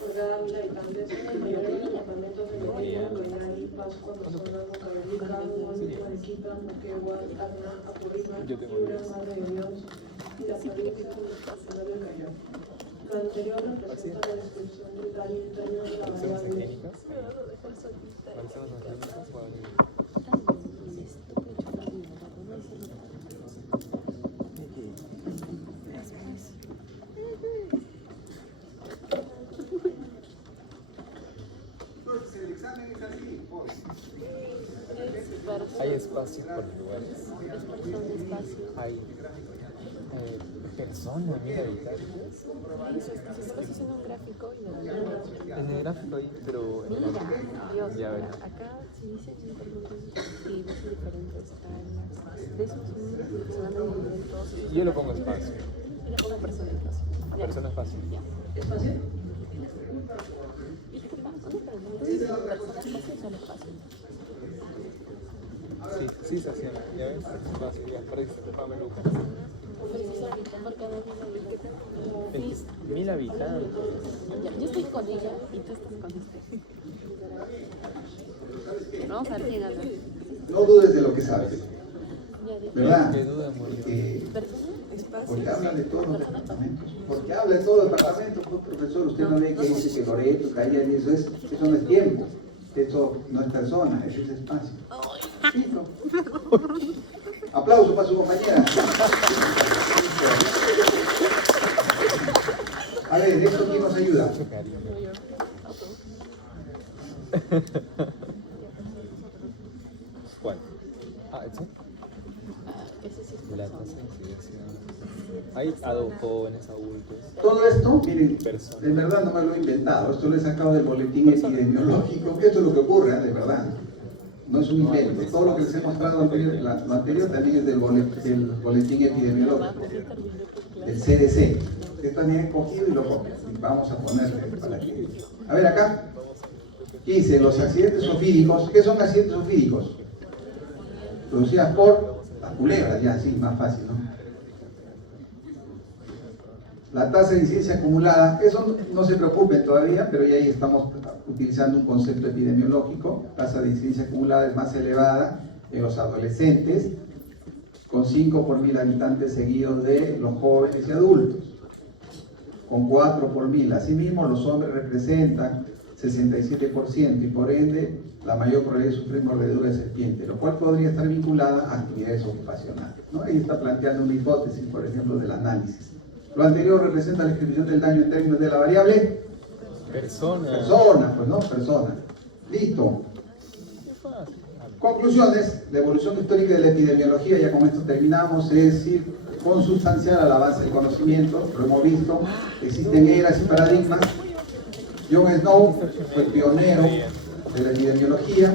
Por cada 1.000 habitantes, la mayoría de los departamentos de Loreto, Guayani, Pascua, Amazonas, Huancavelica, Huánuco, Arequipa, Moquegua, Tacna, Apurímac, Piura, Madre de Dios, Itaparica, Nacional del Callao. Lo anterior representa la descripción del daño interno de la ¿Manzanas variable. técnicas? ¿Manzanas técnicas? El examen es así, pues. Hay espacio por lugares. Hay personas, mil habitantes. Estás haciendo un gráfico y me da En el gráfico ahí, pero. Mira, Dios, Ya ven. acá si dice y ves diferentes áreas, de esos números que se van a dividir en todos. Yo le pongo espacio. Y le pongo persona en espacio. Persona fácil. ¿Es fácil? ¿Y qué pasa? ¿Dónde está? ¿Tú dices persona espacio o solo espacio? Sí, se hacía. Ya ves, espacio, ya, parece, Pame Lucas. Por cada 1.000 habitantes. 1000 habitantes. Ya, yo estoy con ella y tú estás con este. Vamos a ver quién gana. No dudes de lo que sabes, ¿verdad? Qué duda morir. Persona, espacio. Porque habla de todos los departamentos. Porque habla de todos los departamentos, pues, profesor. Usted no ve que dice que Loreto, Cayenne, eso no es tiempo. Eso no es persona, eso es espacio. Sí, ¿no? Aplauso para su compañera. A ver, ¿esto quién nos ayuda? Mucho cariño. ¿Cuál? ¿Ese? Ese sí es La tasa de incidencia. Hay jóvenes, adultos. Todo esto, miren, Personas. de verdad no me lo he inventado. Esto lo he sacado del boletín epidemiológico, que esto es lo que ocurre, de verdad. No es un invento. Todo lo que les he mostrado anterior, lo anterior también es del boletín epidemiológico, del CDC. Esto también he cogido y lo copio. Y vamos a ponerle para que... A ver acá. Dice, los accidentes zoofídicos. ¿Qué son accidentes zoofídicos? Producidas por las culebras, ya, sí, más fácil, ¿no? La tasa de incidencia acumulada, eso no se preocupen todavía, pero ya ahí estamos utilizando un concepto epidemiológico. Tasa de incidencia acumulada es más elevada en los adolescentes, con 5 por 1000 habitantes seguidos de los jóvenes y adultos, con 4 por 1000. Asimismo, los hombres representan 67%, y por ende la mayor probabilidad de sufrir mordedura de serpiente, lo cual podría estar vinculada a actividades ocupacionales, ¿no? Ahí está planteando una hipótesis, por ejemplo, del análisis. Lo anterior representa la descripción del daño en términos de la variable persona, pues no, persona. Listo. Conclusiones: la evolución histórica de la epidemiología, ya con esto terminamos, es decir, consustancial al avance del conocimiento, lo hemos visto, existen eras y paradigmas. John Snow fue pionero de la epidemiología.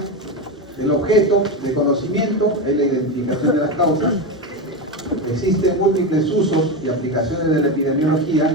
El objeto de conocimiento es la identificación de las causas. Existen múltiples usos y aplicaciones de la epidemiología.